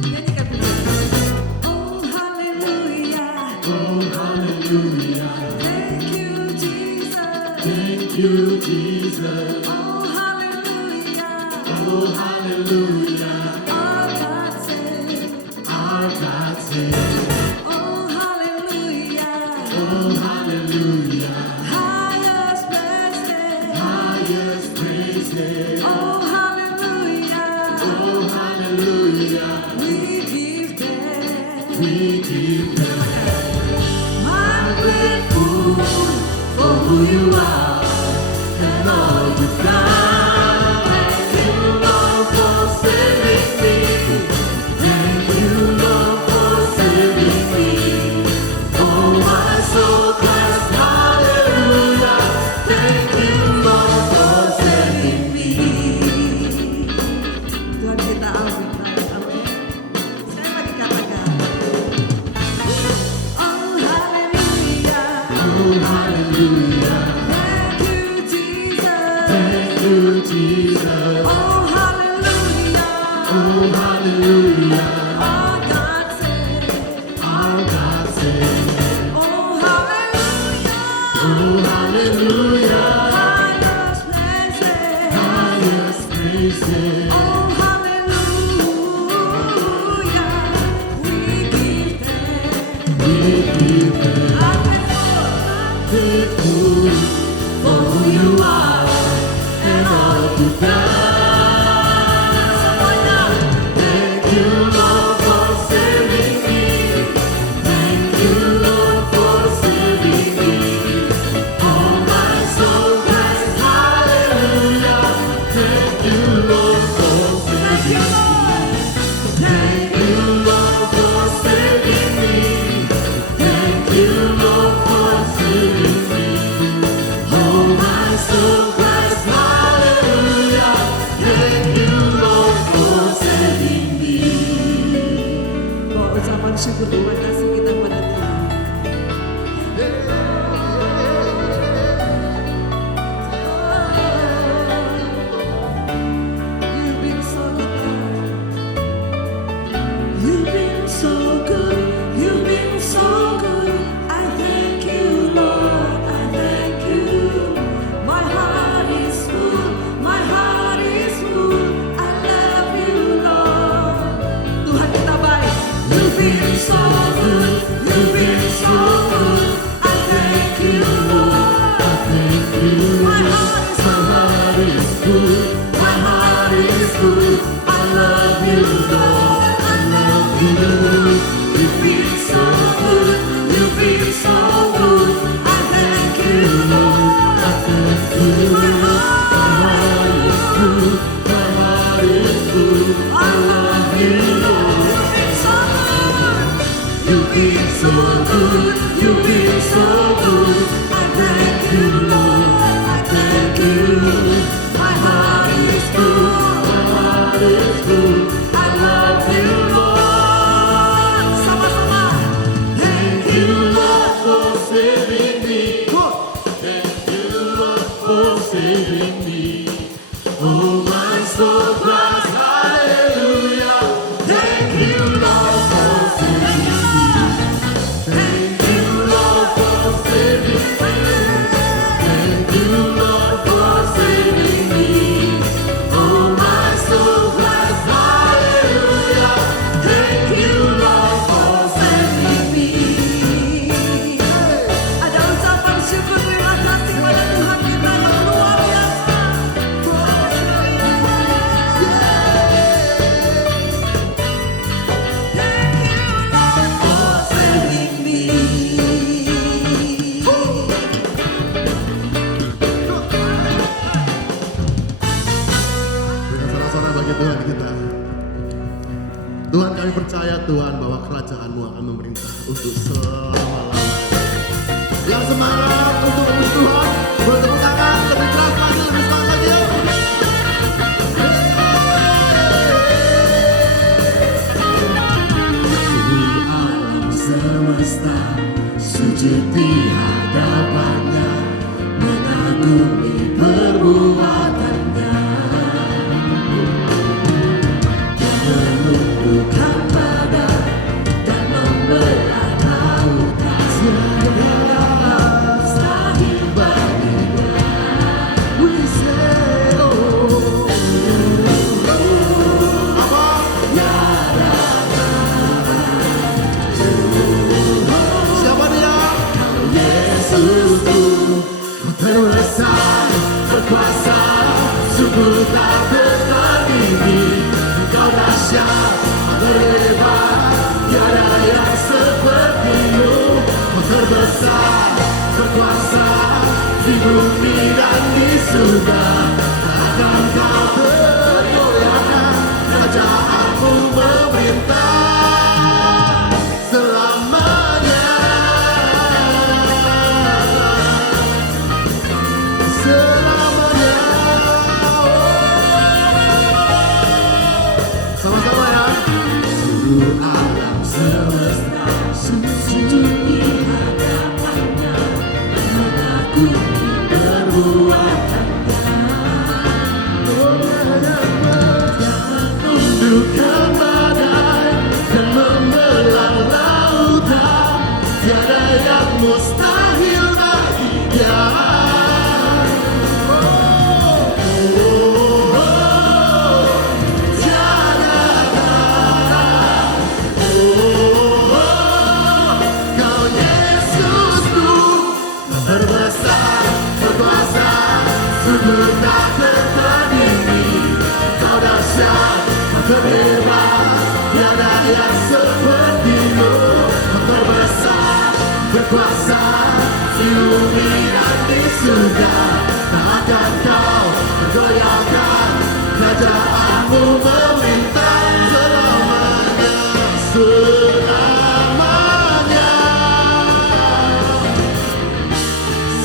Nyanyikan bersama. Oh haleluya. Oh hallelujah, Thank you Jesus. thank you Jesus. Oh haleluya. Oh hallelujah, Our God said. our God said. Oh haleluya. Oh hallelujah, Highest blessing. highest praises. Oh hallelujah. Oh hallelujah, We give thanks. we give thanks. I'm grateful For who you are and all you've done. Thank you, Lord, for saving me. Thank you, Lord, for saving me. Oh, my soul cries hallelujah. Thank you, Lord, for saving me. Tuhan kita amin. Amin. Saya lagi katakan. Oh haleluya. Oh, hallelujah. Thank you Jesus. Thank you, Jesus. Oh haleluya. Oh, hallelujah. Our God said. Our God said. Oh haleluya. Oh, hallelujah. Highest blessing. Highest praises. Oh hallelujah. We give thanks. We give thanks. I'm Grateful for who you are and all you've done. Thank you, Lord, for saving me. Thank you, Lord, for saving me. Oh, my soul cries hallelujah. Thank you, Lord, for saving me. Thank you, Lord, for saving me. Thank you, Lord, for saving me. Oh, my soul cries hallelujah. Thank you, Lord, for saving me. bawa ucapan syukur terima kasih kita pada Tuhan. You've been so good, Lord. You've been so good. You've been so good. I thank you, Lord. I thank you. My heart is full. My heart is full. I love you, Lord. Tuhan kita baik. You've been so good. You've been so good. I thank you, Lord. Thank you. My heart is My heart is full. My heart is full. I love you, Lord. I love you. You've been so good. You've been so good. I thank you, Lord. I thank you. My My heart heart is full. My heart is full. I love you, Lord. You've been so good. You've been so good. You've been so good. I thank you, Lord. I thank you. My heart is full. My heart is full. I love you, Lord. Sama-sama. Thank you, Lord, for saving me. Thank you, Lord, for saving me. Oh, my soul cries hallelujah. Thank you, Lord, for saving me. Thank you, Lord, for saving me. Thank you, Lord, for saving me. Oh, my soul cries hallelujah. Thank you, Lord, for saving me. Ada ucapan syukur terima kasih pada Tuhan kita yang luar biasa. Tuhan, kami percaya Tuhan bahwa kerajaan-Mu akan memerintah untuk selama-lamanya. Yang semangat untuk memuji Tuhan, bertepuk tangan, lebih keras lagi, lebih semangat lagi ya. Alam semesta sujud di hadapannya, mengagumi perbuatannya. Dia menumbuhkan dahsyat, terhebat, tiada yang seperti-Mu. Kau terbesar, berkuasa di bumi dan di surga. Takkan Kau tergoyahkan, kerajaan-Mu memerintah selamanya. Selamanya. Sama-sama ya. Seluruh alam semesta sujud di hadapannya, mengagumi perbuatannya. Jangan tundukkan badai dan membelah lautan, tiada yang mustahil bagi Dia. Terbesar, berkuasa, sungguh tak tertandingi. Kau dahsyat, Kau terhebat, tiada yang seperti-Mu. Kau terbesar, berkuasa, di bumi dan di surga. Tak akan Kau tergoyahkan, kerajaan-Mu memerintah selamanya. Selamanya.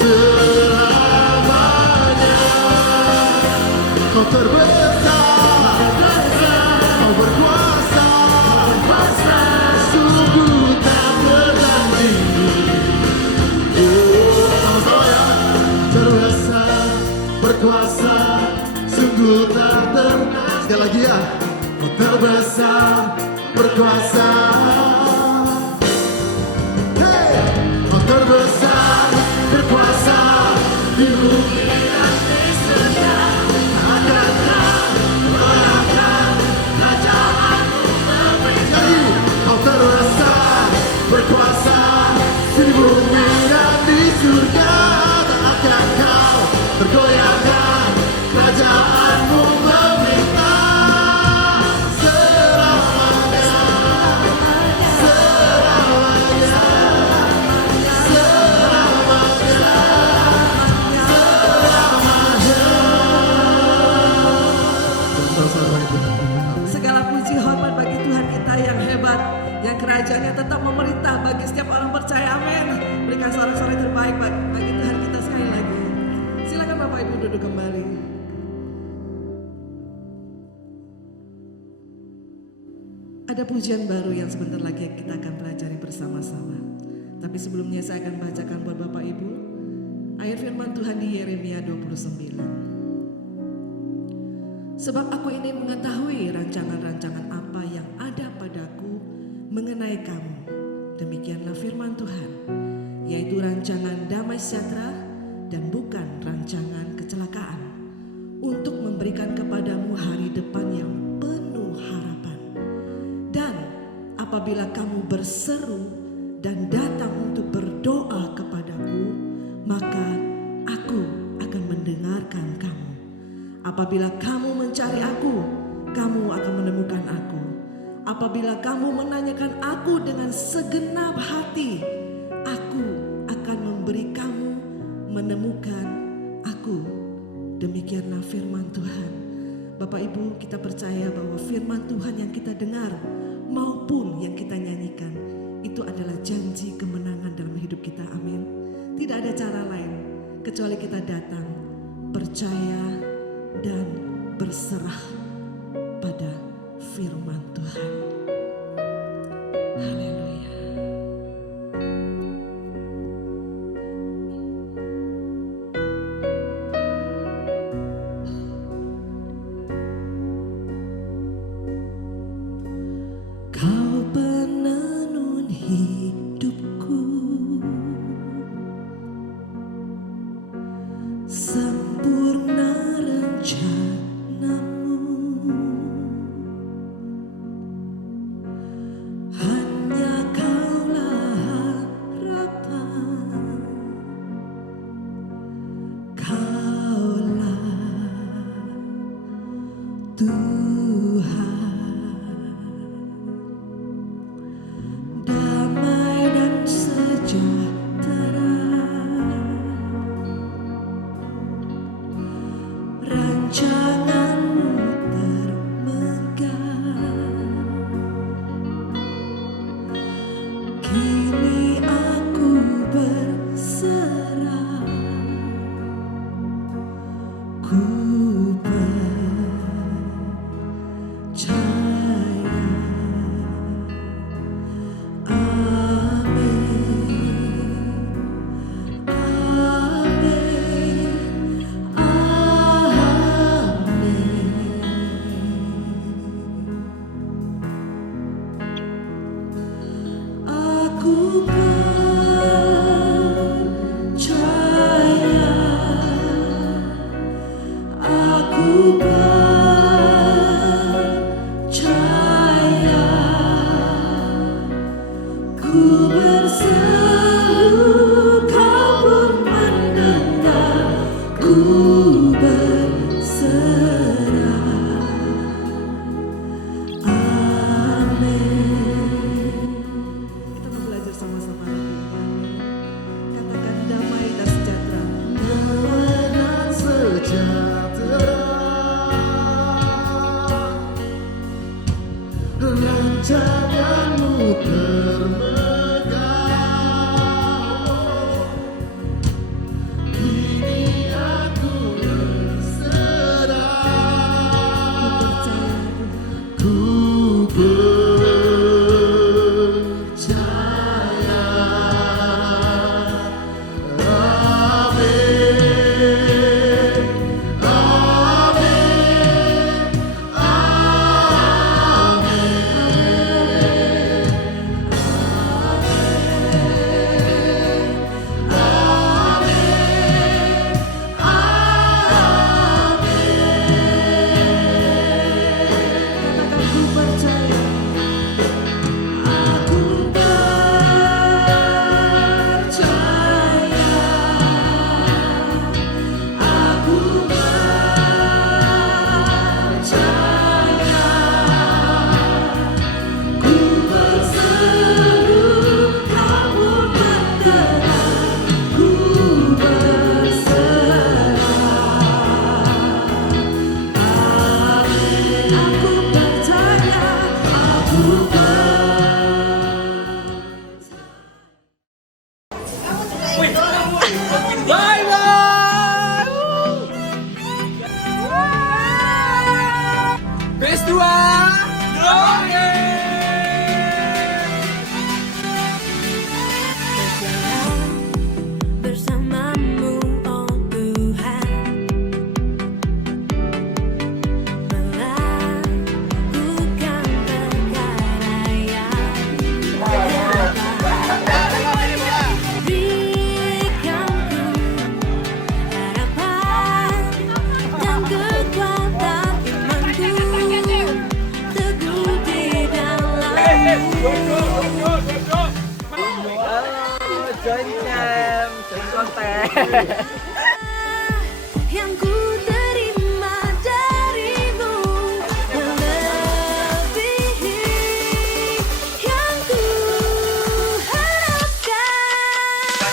Selamanya. Kau terbesar, Kau berkuasa, sungguh tak tertandingi. Sama-sama ya. Terbesar, berkuasa, sungguh tak tertandingi. Sekali lagi ya. Kau terbesar, berkuasa. Kau terbesar, berkuasa, di bumi dan di surga. Akan Kau goyahkan, kerajaan-Mu memerintah. Kau terbesar, berkuasa, di bumi dan di surga. Tak akan Kau tergoyahkan, kerajaan-Mu memerintah selamanya. Selamanya. Segala puji hormat bagi Tuhan kita yang hebat, yang kerajaannya tetap memerintah bagi setiap orang percaya. Amin. Berikan sorak-sorai terbaik bagi Tuhan kita sekali lagi. Silakan Bapak Ibu duduk kembali. Ada pujian baru yang sebentar lagi kita akan pelajari bersama-sama. Tapi sebelumnya saya akan bacakan buat Bapak Ibu ayat firman Tuhan di Yeremia 29. Sebab aku ini mengetahui rancangan-rancangan apa yang ada padaku mengenai kamu. Demikianlah firman Tuhan, yaitu rancangan damai sejahtera dan bukan rancangan kecelakaan, untuk memberikan kepadamu hari depan yang penuh harapan. Dan apabila kamu berseru dan datang untuk berdoa kepadaku, maka aku akan mendengarkan kamu. Apabila kamu mencari aku, kamu akan menemukan aku. Apabila kamu menanyakan aku dengan segenap hati, aku akan memberi kamu menemukan aku. Demikianlah firman Tuhan. Bapak Ibu, kita percaya bahwa firman Tuhan yang kita dengar maupun yang kita nyanyikan itu adalah janji kemenangan dalam hidup kita. Amin. Tidak ada cara lain kecuali kita datang, percaya dan berserah pada firman Tuhan. Haleluya. Kau penenun hidupku, sempurna rencanamu. Bersamamu, oh Tuhan, melakukan perkara yang hebat. Berikan ku harapan dan kekuatan imanku, teguh di dalam-Mu. Join camp, join konten. Yang ku terima darimu melebihi yang ku harapkan.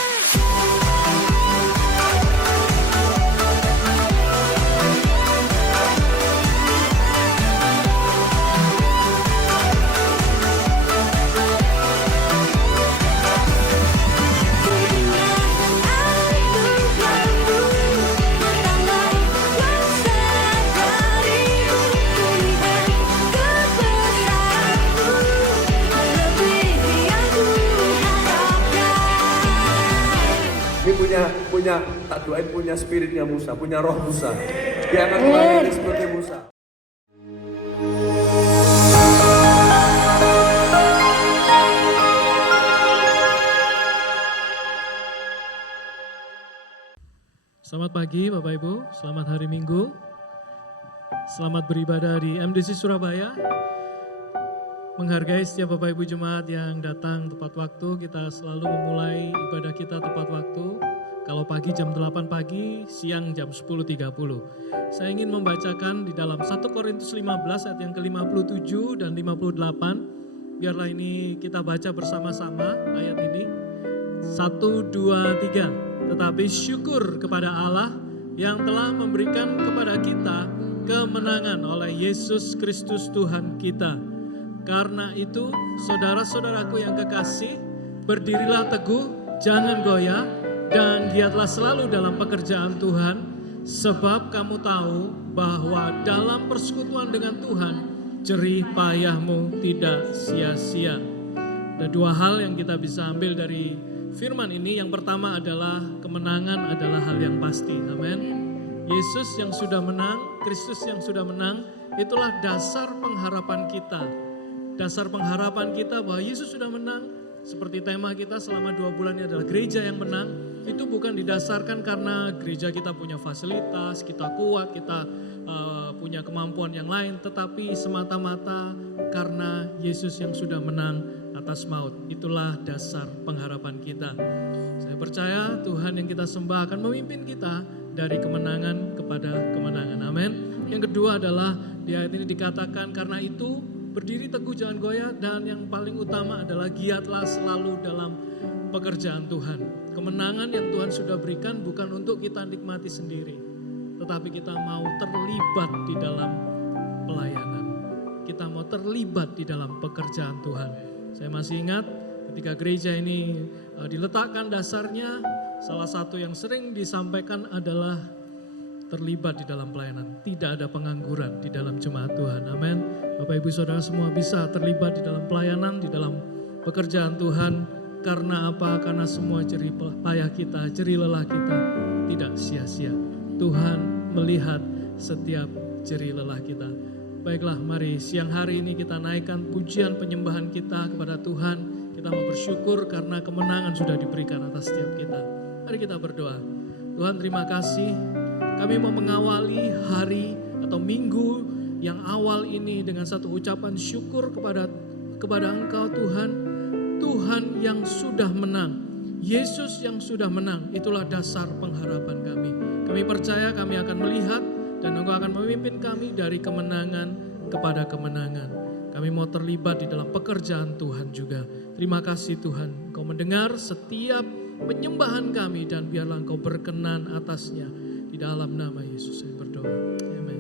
Ini punya tak doain punya spiritnya Musa, punya roh Musa. Dia akan melayani seperti Musa. Selamat pagi Bapak Ibu, selamat hari Minggu. Selamat beribadah di MDC Surabaya. Menghargai setiap Bapak Ibu Jemaat yang datang tepat waktu. Kita selalu memulai ibadah kita tepat waktu. Kalau pagi jam 8 pagi, siang jam 10.30. Saya ingin membacakan di dalam 1 Korintus 15 ayat yang ke-57 dan 58. Biarlah ini kita baca bersama-sama ayat ini. 1, 2, 3. Tetapi syukur kepada Allah yang telah memberikan kepada kita kemenangan oleh Yesus Kristus Tuhan kita. Karena itu, saudara-saudaraku yang kekasih, berdirilah teguh, jangan goyah, dan giatlah selalu dalam pekerjaan Tuhan, sebab kamu tahu bahwa dalam persekutuan dengan Tuhan, jerih payahmu tidak sia-sia. Ada dua hal yang kita bisa ambil dari firman ini. Yang pertama adalah kemenangan adalah hal yang pasti. Amin. Yesus yang sudah menang, Kristus yang sudah menang, itulah dasar pengharapan kita. Dasar pengharapan kita bahwa Yesus sudah menang. Seperti tema kita selama 2 bulan ini adalah gereja yang menang. Itu bukan didasarkan karena gereja kita punya fasilitas, kita kuat, kita punya kemampuan yang lain. Tetapi semata-mata karena Yesus yang sudah menang atas maut. Itulah dasar pengharapan kita. Saya percaya Tuhan yang kita sembah akan memimpin kita dari kemenangan kepada kemenangan. Amin. Yang kedua adalah di ayat ini dikatakan karena itu berdiri teguh jangan goyah, dan yang paling utama adalah giatlah selalu dalam pekerjaan Tuhan. Kemenangan yang Tuhan sudah berikan bukan untuk kita nikmati sendiri, tetapi kita mau terlibat di dalam pelayanan. Kita mau terlibat di dalam pekerjaan Tuhan. Saya masih ingat ketika gereja ini diletakkan dasarnya, salah satu yang sering disampaikan adalah terlibat di dalam pelayanan. Tidak ada pengangguran di dalam jemaat Tuhan. Amin. Bapak Ibu Saudara semua bisa terlibat di dalam pelayanan, di dalam pekerjaan Tuhan. Karena apa? Karena semua jerih payah kita, jerih lelah kita tidak sia-sia. Tuhan melihat setiap jerih lelah kita. Baiklah, mari siang hari ini kita naikkan pujian penyembahan kita kepada Tuhan. Kita mau bersyukur karena kemenangan sudah diberikan atas setiap kita. Mari kita berdoa. Tuhan, terima kasih. Kami mau mengawali hari atau minggu yang awal ini dengan satu ucapan syukur kepada Engkau Tuhan. Tuhan yang sudah menang, Yesus yang sudah menang, itulah dasar pengharapan kami. Kami percaya kami akan melihat dan Engkau akan memimpin kami dari kemenangan kepada kemenangan. Kami mau terlibat di dalam pekerjaan Tuhan juga. Terima kasih Tuhan, Engkau mendengar setiap penyembahan kami dan biarlah Engkau berkenan atasnya. Di dalam nama Yesus saya berdoa. Amin.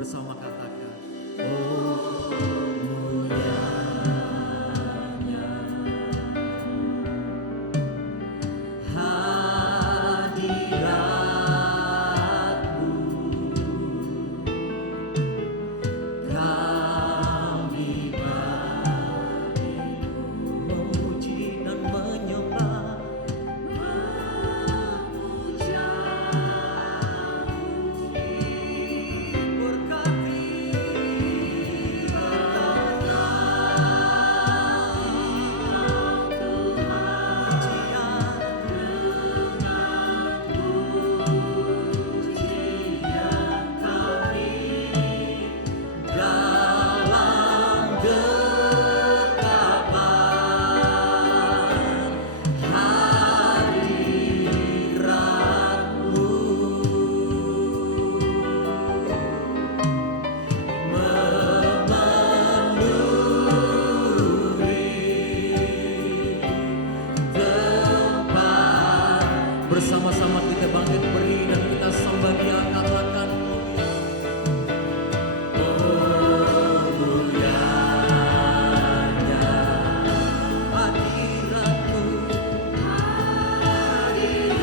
Bersama katakan, bersama-sama kita bangkit berdiri dan kita sembah Dia, katakan mulianya hadirat-Mu, hadirat-Mu.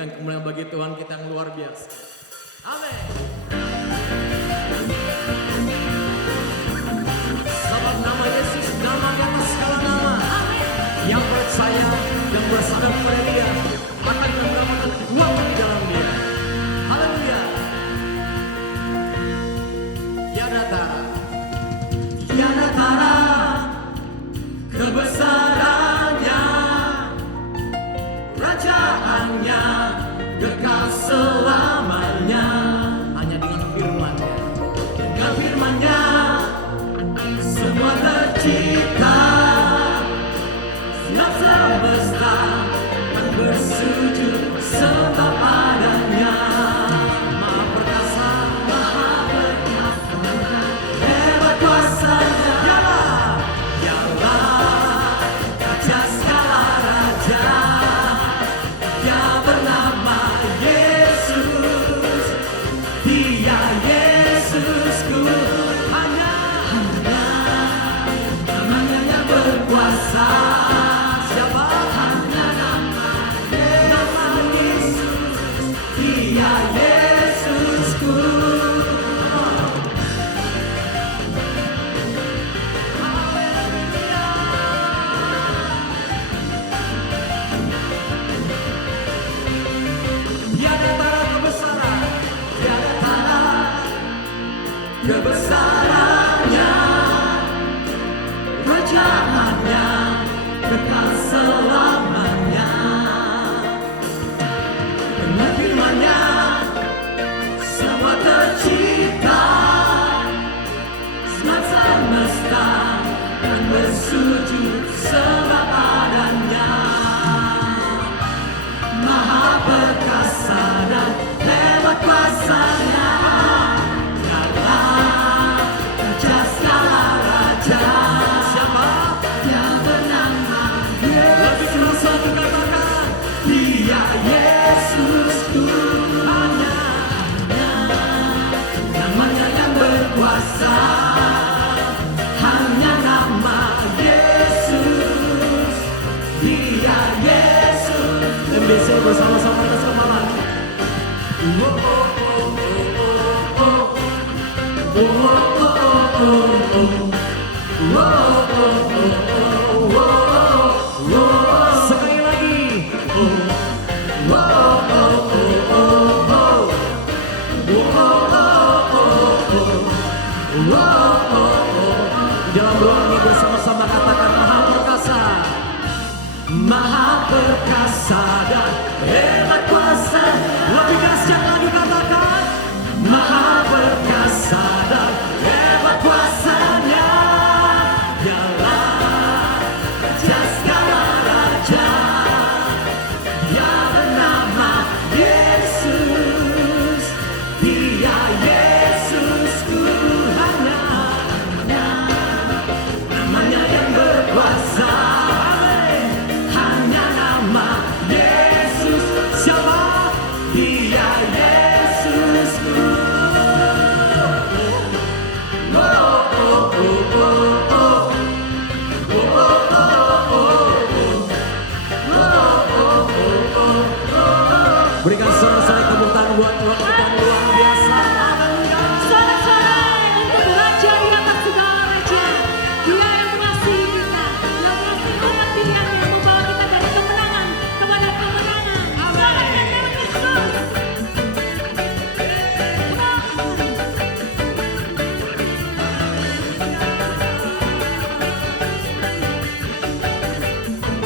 berikan kemuliaan bagi Tuhan kita yang luar biasa. Amin. Sebab nama Yesus nama di atas segala nama. Yang percaya dan bersandar kepada Dia akan mendapatkan kuat di dalam Dia. Haleluya. Tiada tara, tiada tara kebesarannya, kerajaannya kekal selamanya. Hanya dengan firman-Nya, dengan firman-Nya semua tercipta. Semesta semesta dan bersujud sembah padanya. Maha perkasa, maha perkasa, hebat kuasanya. Dialah raja segala raja. Dia bernama Yesus. Dia Yesusku. Hanya namanya yang berkuasa. Kebesarannya, kerajaannya kekal selamanya. Dengan firman-Nya semua tercipta. Semesta semesta dan bersujud sembah padanya. Maha perkasa dan hebat kuasanya. Yesusku, hanya namanya yang berkuasa. Hanya nama Yesus. Dia Yesus. Dan bisa bersama-sama kita semua lagi. Sekali lagi. Dalam ruang ini bersama-sama katakan maha perkasa. Maha perkasa dan hebat kuasa. Lebih keras lagi katakan maha perkasa dan hebat kuasanya. Dialah raja segala raja. Dia bernama Yesus. Dia Yesusku. Namanya yang berkuasa. Hanya nama Yesus. Siapa? Dia Yesusku. Berikan sorak-sorai tepuk tangan buat Tuhan luar biasa. Sorak-sorai untuk Raja di atas segala raja. Dia yang mengasihi kita, yang mengasihi umat pilihan, yang membawa kita dari kemenangan kepada kemenangan. Sorak dan nama Yesus.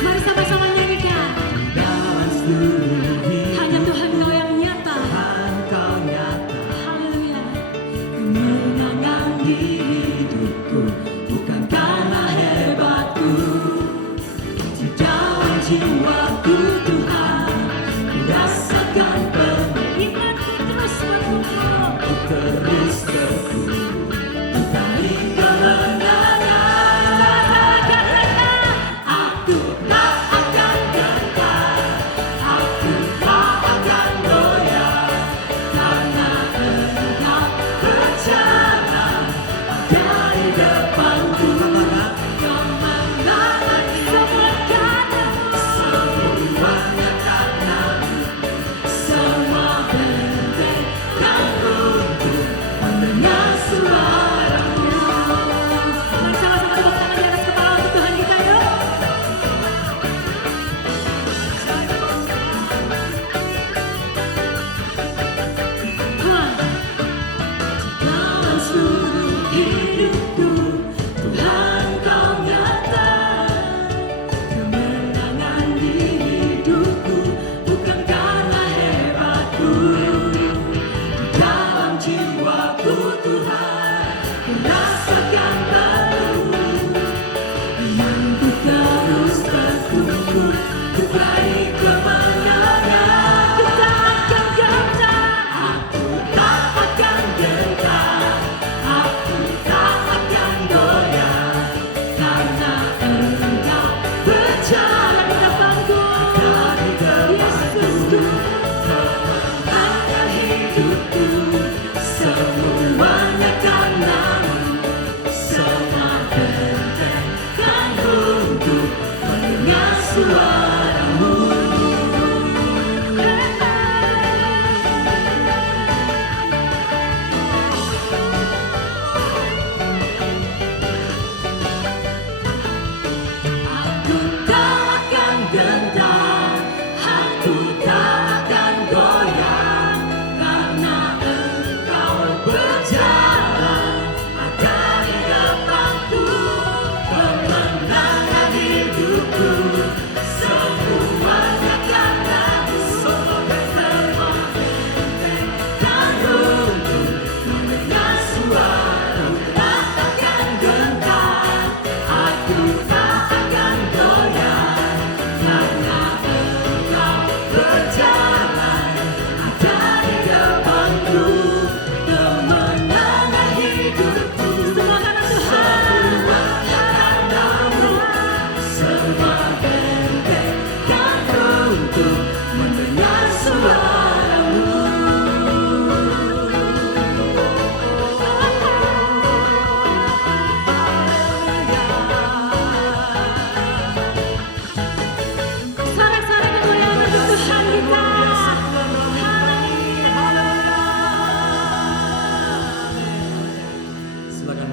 Mari sama-sama nyanyikan. Hanya Tuhan Kau yang nyata. Haleluya. Kemenangan di hidupku bukan karena hebatku, di dalam jiwaku Tuhan ku rasakan penuh imanku terus bertumbuh. Ku terus bertumbuh dari kemenangan. Aku tak akan gentar, aku tak akan goyah, karena Engkau berjalan ada di depanku. Kemenangan semua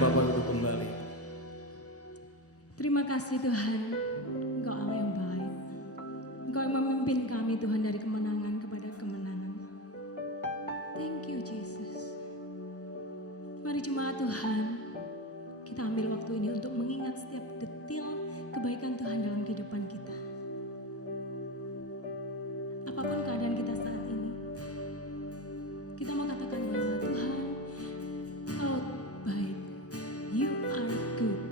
Bapak duduk kembali. Terima kasih Tuhan, Engkau Allah yang baik. Engkau yang memimpin kami Tuhan dari kemenangan kepada kemenangan. Thank you Jesus. Mari jemaat Tuhan, kita ambil waktu ini untuk mengingat setiap detil kebaikan Tuhan dalam kehidupan kita. Apapun keadaan kita saat ini, kita mau katakan bahwa Tuhan, Engkau baik. You are good.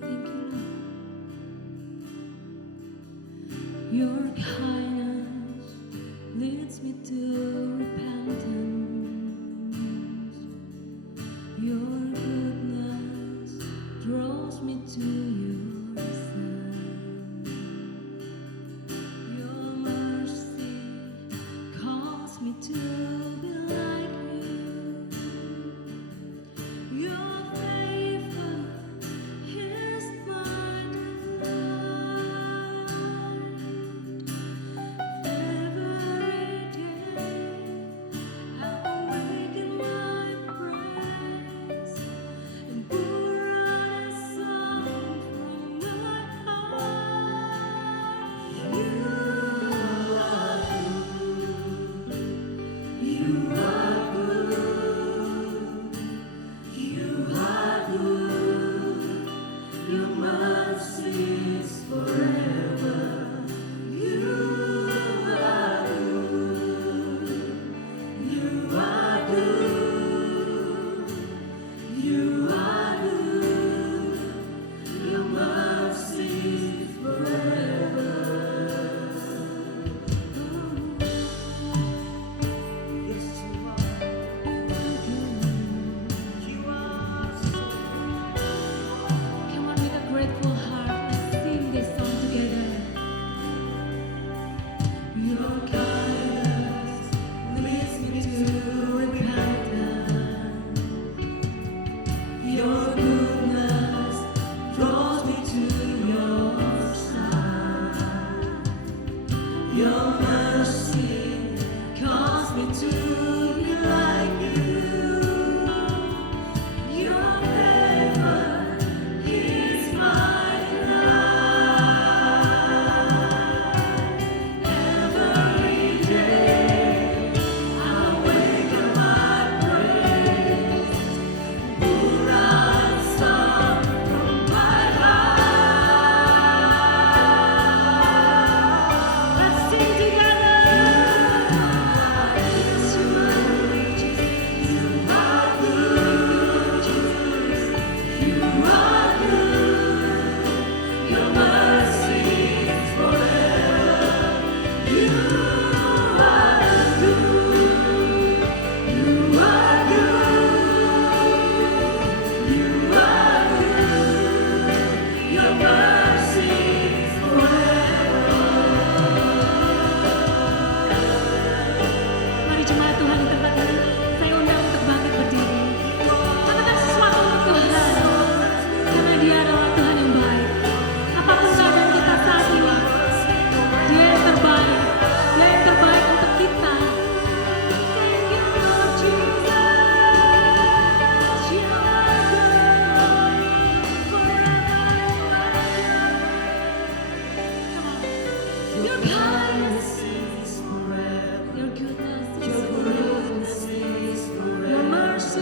Thank you Lord. Your kindness leads me to repentance. Your goodness draws me to your side. Your mercy calls me to be like you. Your favor is my delight. Every day I'll awaken my praise and pour out a song from my heart. You are good. You are good. You are good. Your mercy is forever. You are good. You are good. You are good. Your mercy is forever. Yes, you are so Come on, with a grateful heart, let's sing this song together. Your kindness leads me to repentance. Your goodness draws me to your side. Your mercy calls me to be like you. Your favor is my delight. Every day I wake up my praise, pour out a song from my heart. Let's sing together. You are good. You are good. You are good. Your mercy is forever. You are good. You are good. You are good. Your mercy is forever. Mari jemaat Tuhan di tempat ini, saya undang untuk bangkit berdiri. Katakan sesuatu untuk Tuhan, karena Dia adalah Tuhan yang baik. Apapun keadaan kita saat ini, Dia yang terbaik. Dia yang terbaik untuk kita. Thank you Lord Jesus. You are good. Forever Come on. Your kindness is forever. Your goodness is forever. Your mercy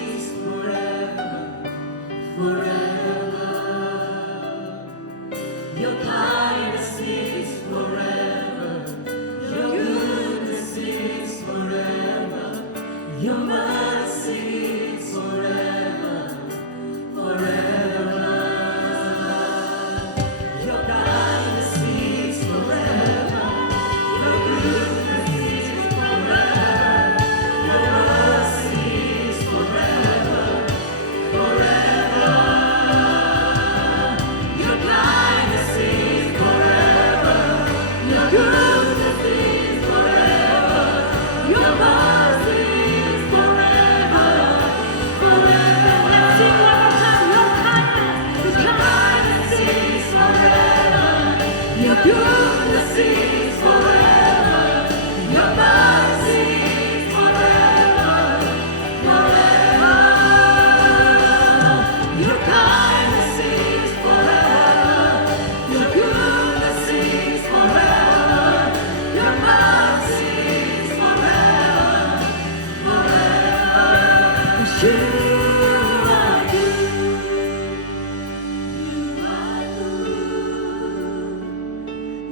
is forever. Your kindness is forever. Your goodness is forever. Your mercy is forever. Forever. Your kindness is forever. Your goodness is forever. Your mercy is forever. Forever. Your kindness is forever. Your goodness is forever. Your mercy is forever. You are good. You are good.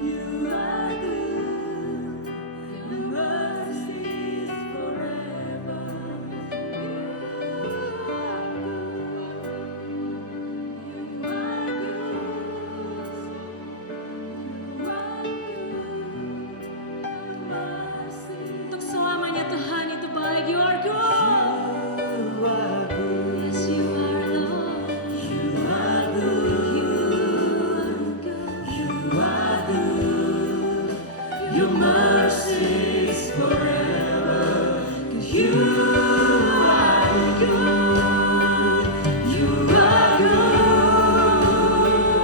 You are good. Your mercy is forever. Untuk selamanya Tuhan itu baik. You are good. Yes, you are Lord. You are good. You are good. Your mercy is forever. 'Cause you are good. You are good.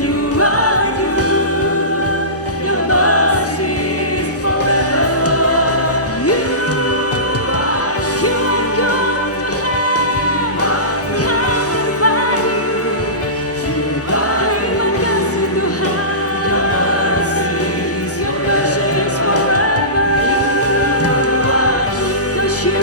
You are good. Your mercy is forever. You are good to have. Kami bagi. Terima kasih Tuhan. Your mercy is forever. 'Cause you are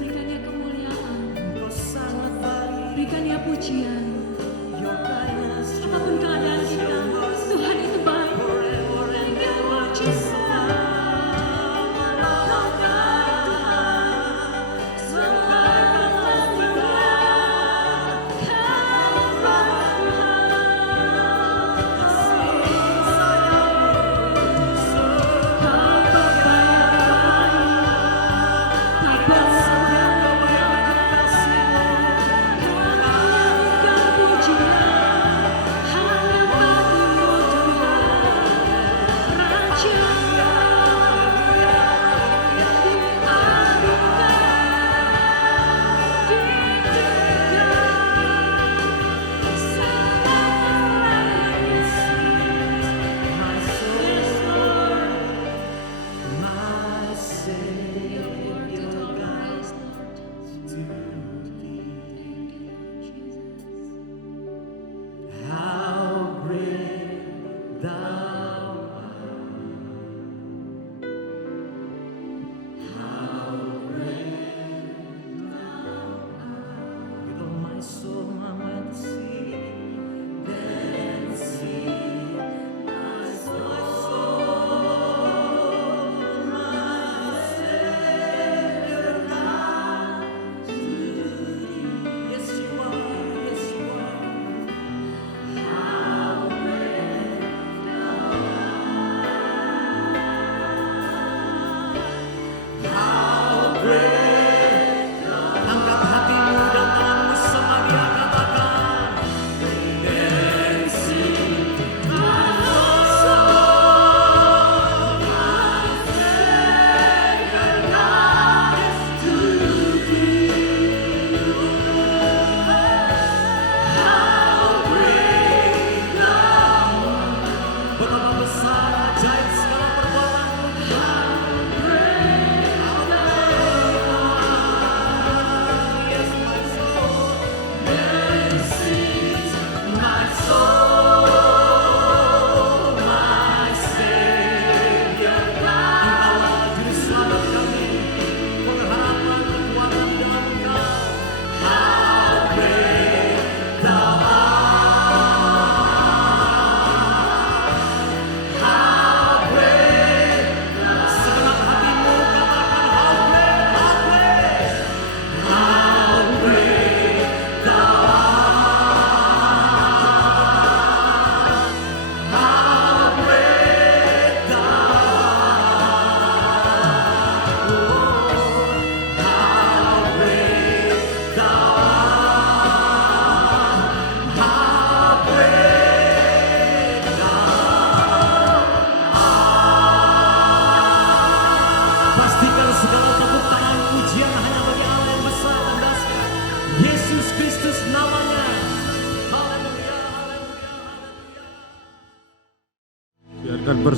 berikan dia kemuliaan, berikan dia pujian. Apapun keadaan kita, Tuhan itu baik. Thank you, Lord Jesus.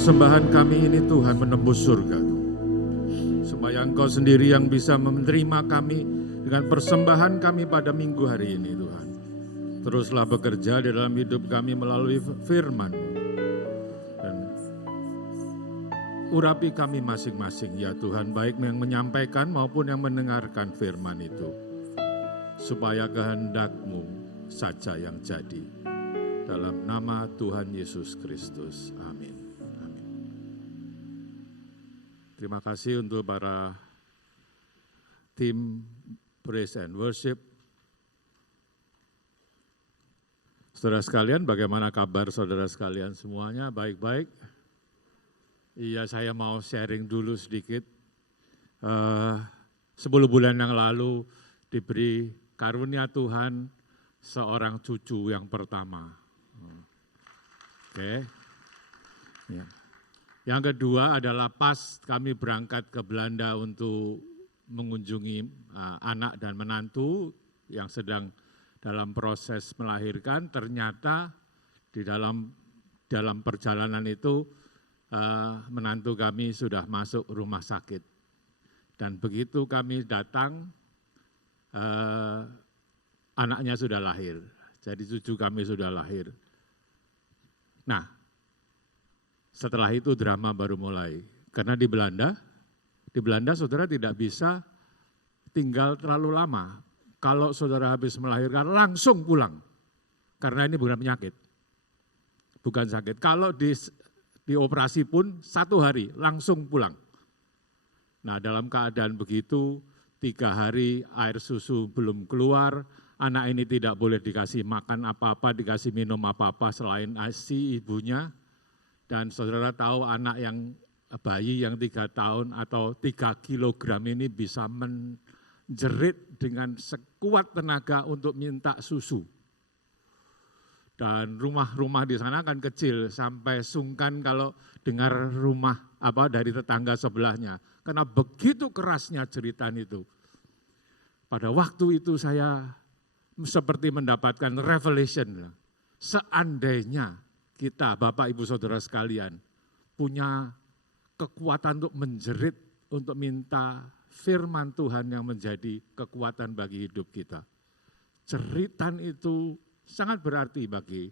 persembahan kami ini Tuhan menembus surga. Supaya Engkau sendiri yang bisa menerima kami dengan persembahan kami pada minggu hari ini Tuhan. Teruslah bekerja di dalam hidup kami melalui firman-Mu. Dan urapi kami masing-masing ya Tuhan, baik yang menyampaikan maupun yang mendengarkan firman itu. Supaya kehendak-Mu saja yang jadi. Dalam nama Tuhan Yesus Kristus. Amin. Amin. Terima kasih untuk para tim Praise and Worship. Saudara sekalian, bagaimana kabar saudara sekalian semuanya? Baik-baik? Iya, saya mau sharing dulu sedikit. 10 bulan yang lalu diberi karunia Tuhan seorang cucu yang pertama. Oke. Ya. Yang kedua adalah pas kami berangkat ke Belanda untuk mengunjungi anak dan menantu yang sedang dalam proses melahirkan, ternyata di dalam perjalanan itu menantu kami sudah masuk rumah sakit. Dan begitu kami datang, anaknya sudah lahir. Jadi cucu kami sudah lahir. Nah, setelah itu drama baru mulai. Karena di Belanda saudara tidak bisa tinggal terlalu lama. Kalau saudara habis melahirkan langsung pulang. Karena ini bukan penyakit, bukan sakit. Kalau di operasi pun 1 hari langsung pulang. Nah, dalam keadaan begitu 3 hari air susu belum keluar, anak ini tidak boleh dikasih makan apa-apa, dikasih minum apa-apa selain ASI ibunya. Dan saudara tahu anak yang bayi yang 3 tahun atau 3 kilogram ini bisa menjerit dengan sekuat tenaga untuk minta susu. Dan rumah-rumah di sana kan kecil, sampai sungkan kalau dengar rumah dari tetangga sebelahnya. Karena begitu kerasnya jeritan itu. Pada waktu itu saya seperti mendapatkan revelation. Seandainya kita, Bapak Ibu Saudara sekalian, punya kekuatan untuk menjerit, untuk minta firman Tuhan yang menjadi kekuatan bagi hidup kita. Jeritan itu sangat berarti bagi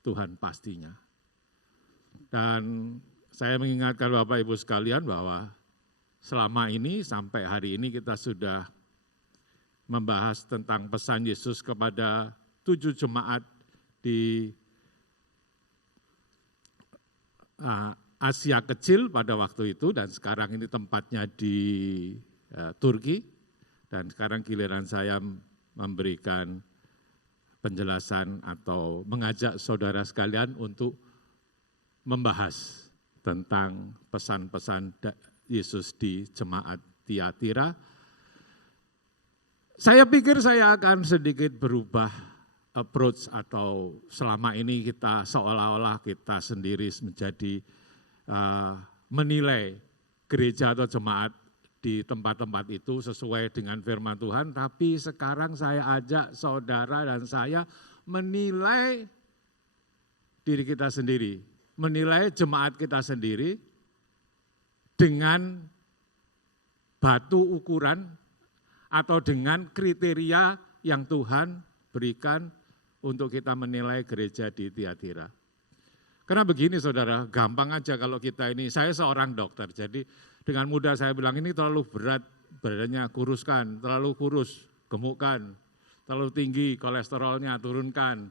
Tuhan pastinya. Dan saya mengingatkan Bapak Ibu sekalian bahwa selama ini sampai hari ini kita sudah membahas tentang pesan Yesus kepada 7 jemaat di Asia Kecil pada waktu itu, dan sekarang ini tempatnya di Turki, dan sekarang giliran saya memberikan penjelasan atau mengajak saudara sekalian untuk membahas tentang pesan-pesan Yesus di jemaat Tiatira. Saya pikir saya akan sedikit berubah approach, atau selama ini kita seolah-olah kita sendiri menjadi menilai gereja atau jemaat di tempat-tempat itu sesuai dengan firman Tuhan, tapi sekarang saya ajak saudara dan saya menilai diri kita sendiri, menilai jemaat kita sendiri dengan batu ukuran atau dengan kriteria yang Tuhan berikan untuk kita menilai gereja di Tiatira. Karena begini saudara, gampang aja kalau kita ini, saya seorang dokter, jadi dengan mudah saya bilang ini terlalu berat, badannya kuruskan, terlalu kurus, gemukkan, terlalu tinggi kolesterolnya turunkan,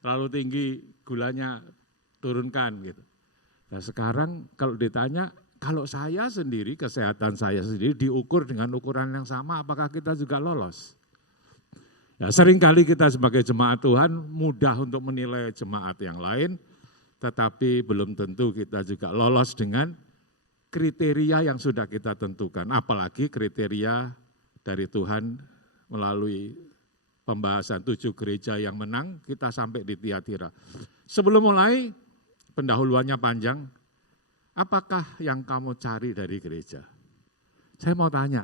terlalu tinggi gulanya turunkan gitu. Nah sekarang kalau ditanya, kalau saya sendiri, kesehatan saya sendiri diukur dengan ukuran yang sama, apakah kita juga lolos? Ya, seringkali kita sebagai jemaat Tuhan mudah untuk menilai jemaat yang lain, tetapi belum tentu kita juga lolos dengan kriteria yang sudah kita tentukan. Apalagi kriteria dari Tuhan melalui pembahasan 7 gereja yang menang, kita sampai di Tiatira. Sebelum mulai, pendahuluannya panjang. Apakah yang kamu cari dari gereja? Saya mau tanya,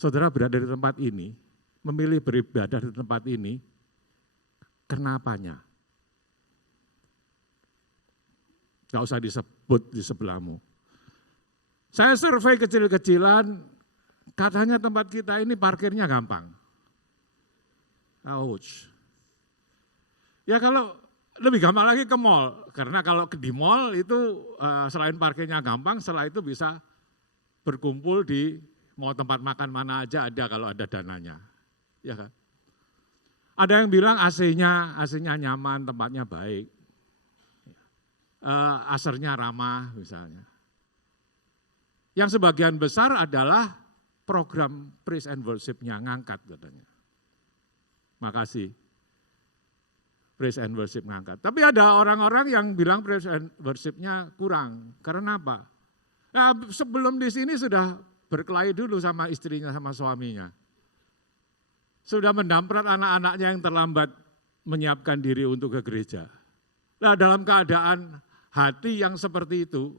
saudara berada di tempat ini, memilih beribadah di tempat ini, kenapanya? Gak usah disebut di sebelahmu. Saya survei kecil-kecilan, katanya tempat kita ini parkirnya gampang. Ouch. Ya kalau lebih gampang lagi ke mall, karena kalau di mall itu selain parkirnya gampang, setelah itu bisa berkumpul di mau tempat makan mana aja ada kalau ada dananya. Ya kan? Ada yang bilang AC-nya nyaman, tempatnya baik. Asernya ramah misalnya. Yang sebagian besar adalah program praise and worship-nya ngangkat katanya. Makasih. Praise and worship ngangkat. Tapi ada orang-orang yang bilang praise and worship-nya kurang. Karena apa? Nah, sebelum di sini sudah berkelahi dulu sama istrinya, sama suaminya. Sudah mendamprat anak-anaknya yang terlambat menyiapkan diri untuk ke gereja. Nah, dalam keadaan hati yang seperti itu,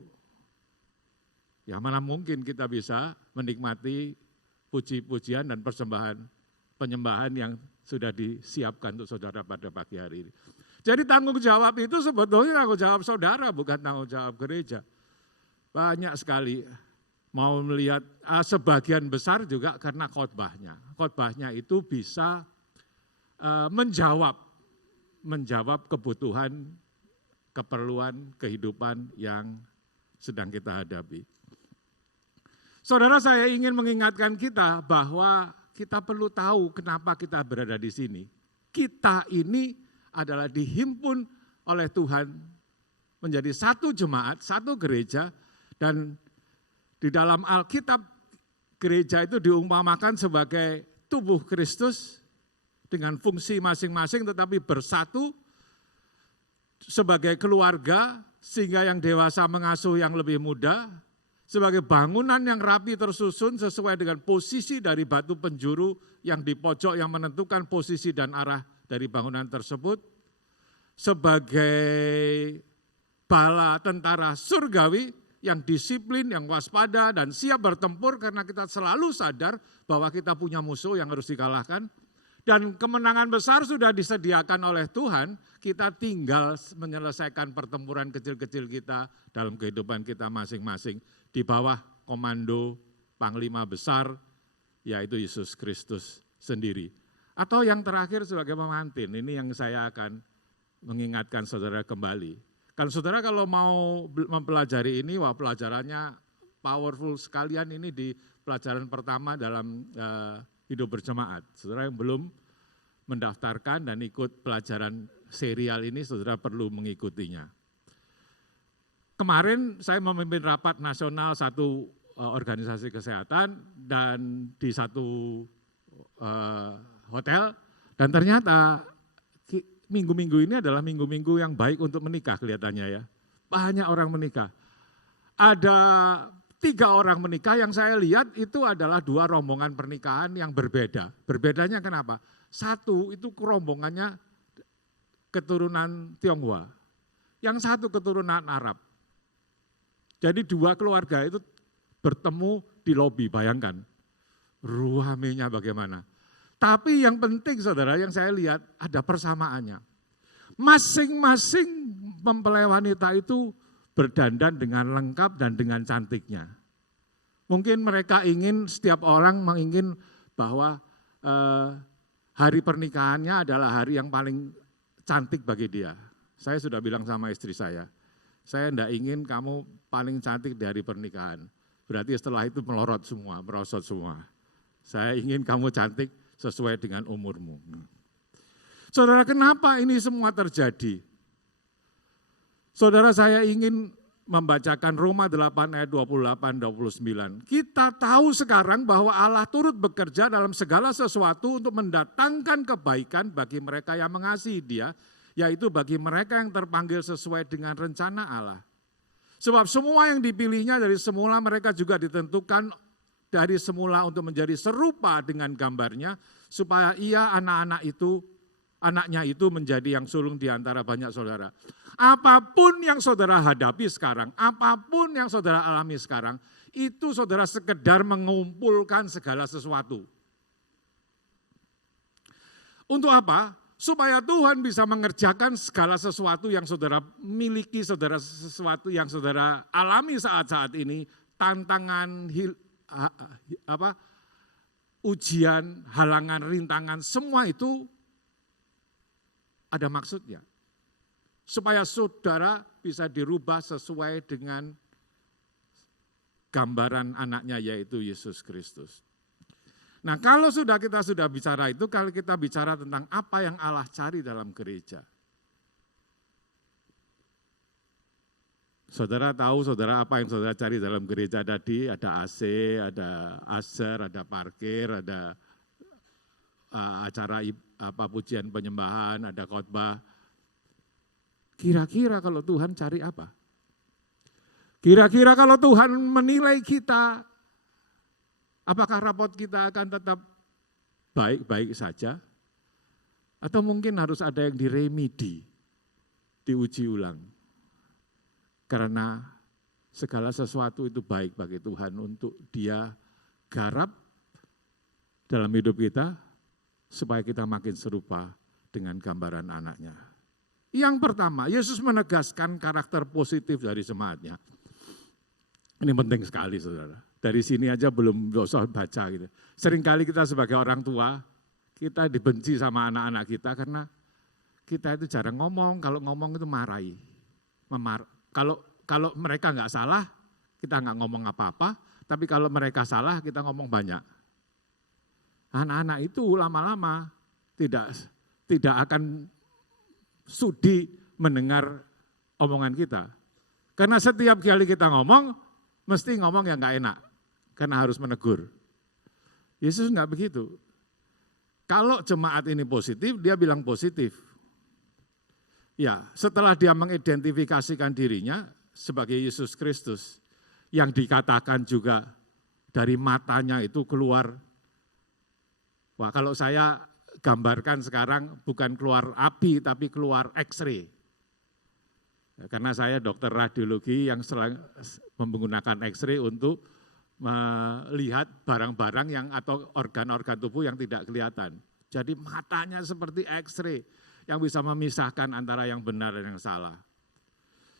ya mana mungkin kita bisa menikmati puji-pujian dan persembahan, penyembahan yang sudah disiapkan untuk saudara pada pagi hari ini. Jadi tanggung jawab itu sebetulnya tanggung jawab saudara, bukan tanggung jawab gereja. Banyak sekali mau melihat sebagian besar juga karena khotbahnya. Khotbahnya itu bisa menjawab kebutuhan, keperluan, kehidupan yang sedang kita hadapi. Saudara, saya ingin mengingatkan kita bahwa kita perlu tahu kenapa kita berada di sini. Kita ini adalah dihimpun oleh Tuhan menjadi satu jemaat, satu gereja, dan di dalam Alkitab gereja itu diumpamakan sebagai tubuh Kristus dengan fungsi masing-masing tetapi bersatu sebagai keluarga sehingga yang dewasa mengasuh yang lebih muda, sebagai bangunan yang rapi tersusun sesuai dengan posisi dari batu penjuru yang di pojok yang menentukan posisi dan arah dari bangunan tersebut, sebagai bala tentara surgawi yang disiplin, yang waspada dan siap bertempur karena kita selalu sadar bahwa kita punya musuh yang harus dikalahkan. Dan kemenangan besar sudah disediakan oleh Tuhan, kita tinggal menyelesaikan pertempuran kecil-kecil kita dalam kehidupan kita masing-masing di bawah komando Panglima Besar, yaitu Yesus Kristus sendiri. Atau yang terakhir sebagai pemantin, ini yang saya akan mengingatkan saudara kembali. Kan saudara kalau mau mempelajari ini, wah pelajarannya powerful sekalian ini di pelajaran pertama dalam hidup berjemaat. Saudara yang belum mendaftarkan dan ikut pelajaran serial ini, saudara perlu mengikutinya. Kemarin saya memimpin rapat nasional satu organisasi kesehatan dan di satu hotel, dan ternyata minggu-minggu ini adalah minggu-minggu yang baik untuk menikah kelihatannya ya. Banyak orang menikah. Ada 3 orang menikah yang saya lihat itu adalah 2 rombongan pernikahan yang berbeda. Berbedanya kenapa? Satu itu rombongannya keturunan Tionghoa. Yang satu keturunan Arab. Jadi 2 keluarga itu bertemu di lobi, bayangkan. Ruamenya bagaimana. Tapi yang penting saudara yang saya lihat ada persamaannya. Masing-masing mempelai wanita itu berdandan dengan lengkap dan dengan cantiknya. Mungkin mereka ingin, setiap orang mengingin bahwa hari pernikahannya adalah hari yang paling cantik bagi dia. Saya sudah bilang sama istri saya tidak ingin kamu paling cantik di hari pernikahan. Berarti setelah itu melorot semua, merosot semua. Saya ingin kamu cantik sesuai dengan umurmu. Saudara, kenapa ini semua terjadi? Saudara, saya ingin membacakan Roma 8 ayat 28-29. Kita tahu sekarang bahwa Allah turut bekerja dalam segala sesuatu untuk mendatangkan kebaikan bagi mereka yang mengasihi Dia, yaitu bagi mereka yang terpanggil sesuai dengan rencana Allah. Sebab semua yang dipilihnya dari semula mereka juga ditentukan dari semula untuk menjadi serupa dengan gambarnya, supaya ia anaknya itu menjadi yang sulung di antara banyak saudara. Apapun yang saudara hadapi sekarang, apapun yang saudara alami sekarang, itu saudara sekedar mengumpulkan segala sesuatu. Untuk apa? Supaya Tuhan bisa mengerjakan segala sesuatu yang saudara miliki, sesuatu yang saudara alami saat-saat ini, tantangan, ujian, halangan, rintangan, semua itu ada maksudnya. Supaya saudara bisa dirubah sesuai dengan gambaran anaknya yaitu Yesus Kristus. Nah kalau kita sudah bicara itu, kalau kita bicara tentang apa yang Allah cari dalam gereja. Saudara tahu apa yang saudara cari dalam gereja tadi? Ada AC, ada aser, ada parkir, ada acara pujian penyembahan, ada khotbah. Kira-kira kalau Tuhan cari apa? Kira-kira kalau Tuhan menilai kita, apakah rapot kita akan tetap baik-baik saja? Atau mungkin harus ada yang diremedi, diuji ulang. Karena segala sesuatu itu baik bagi Tuhan untuk Dia garap dalam hidup kita, supaya kita makin serupa dengan gambaran anaknya. Yang pertama, Yesus menegaskan karakter positif dari jemaatnya. Ini penting sekali saudara. Dari sini aja belum usah baca gitu. Seringkali kita sebagai orang tua, kita dibenci sama anak-anak kita karena kita itu jarang ngomong. Kalau ngomong itu marahi. Kalau mereka nggak salah, kita nggak ngomong apa-apa. Tapi kalau mereka salah, kita ngomong banyak. Anak-anak itu lama-lama tidak akan sudi mendengar omongan kita. Karena setiap kali kita ngomong, mesti ngomong yang nggak enak. Karena harus menegur. Yesus nggak begitu. Kalau jemaat ini positif, dia bilang positif. Ya, setelah dia mengidentifikasikan dirinya sebagai Yesus Kristus, yang dikatakan juga dari matanya itu keluar. Wah, kalau saya gambarkan sekarang bukan keluar api, tapi keluar X-ray. Karena saya dokter radiologi yang menggunakan X-ray untuk melihat barang-barang yang atau organ-organ tubuh yang tidak kelihatan. Jadi matanya seperti X-ray yang bisa memisahkan antara yang benar dan yang salah.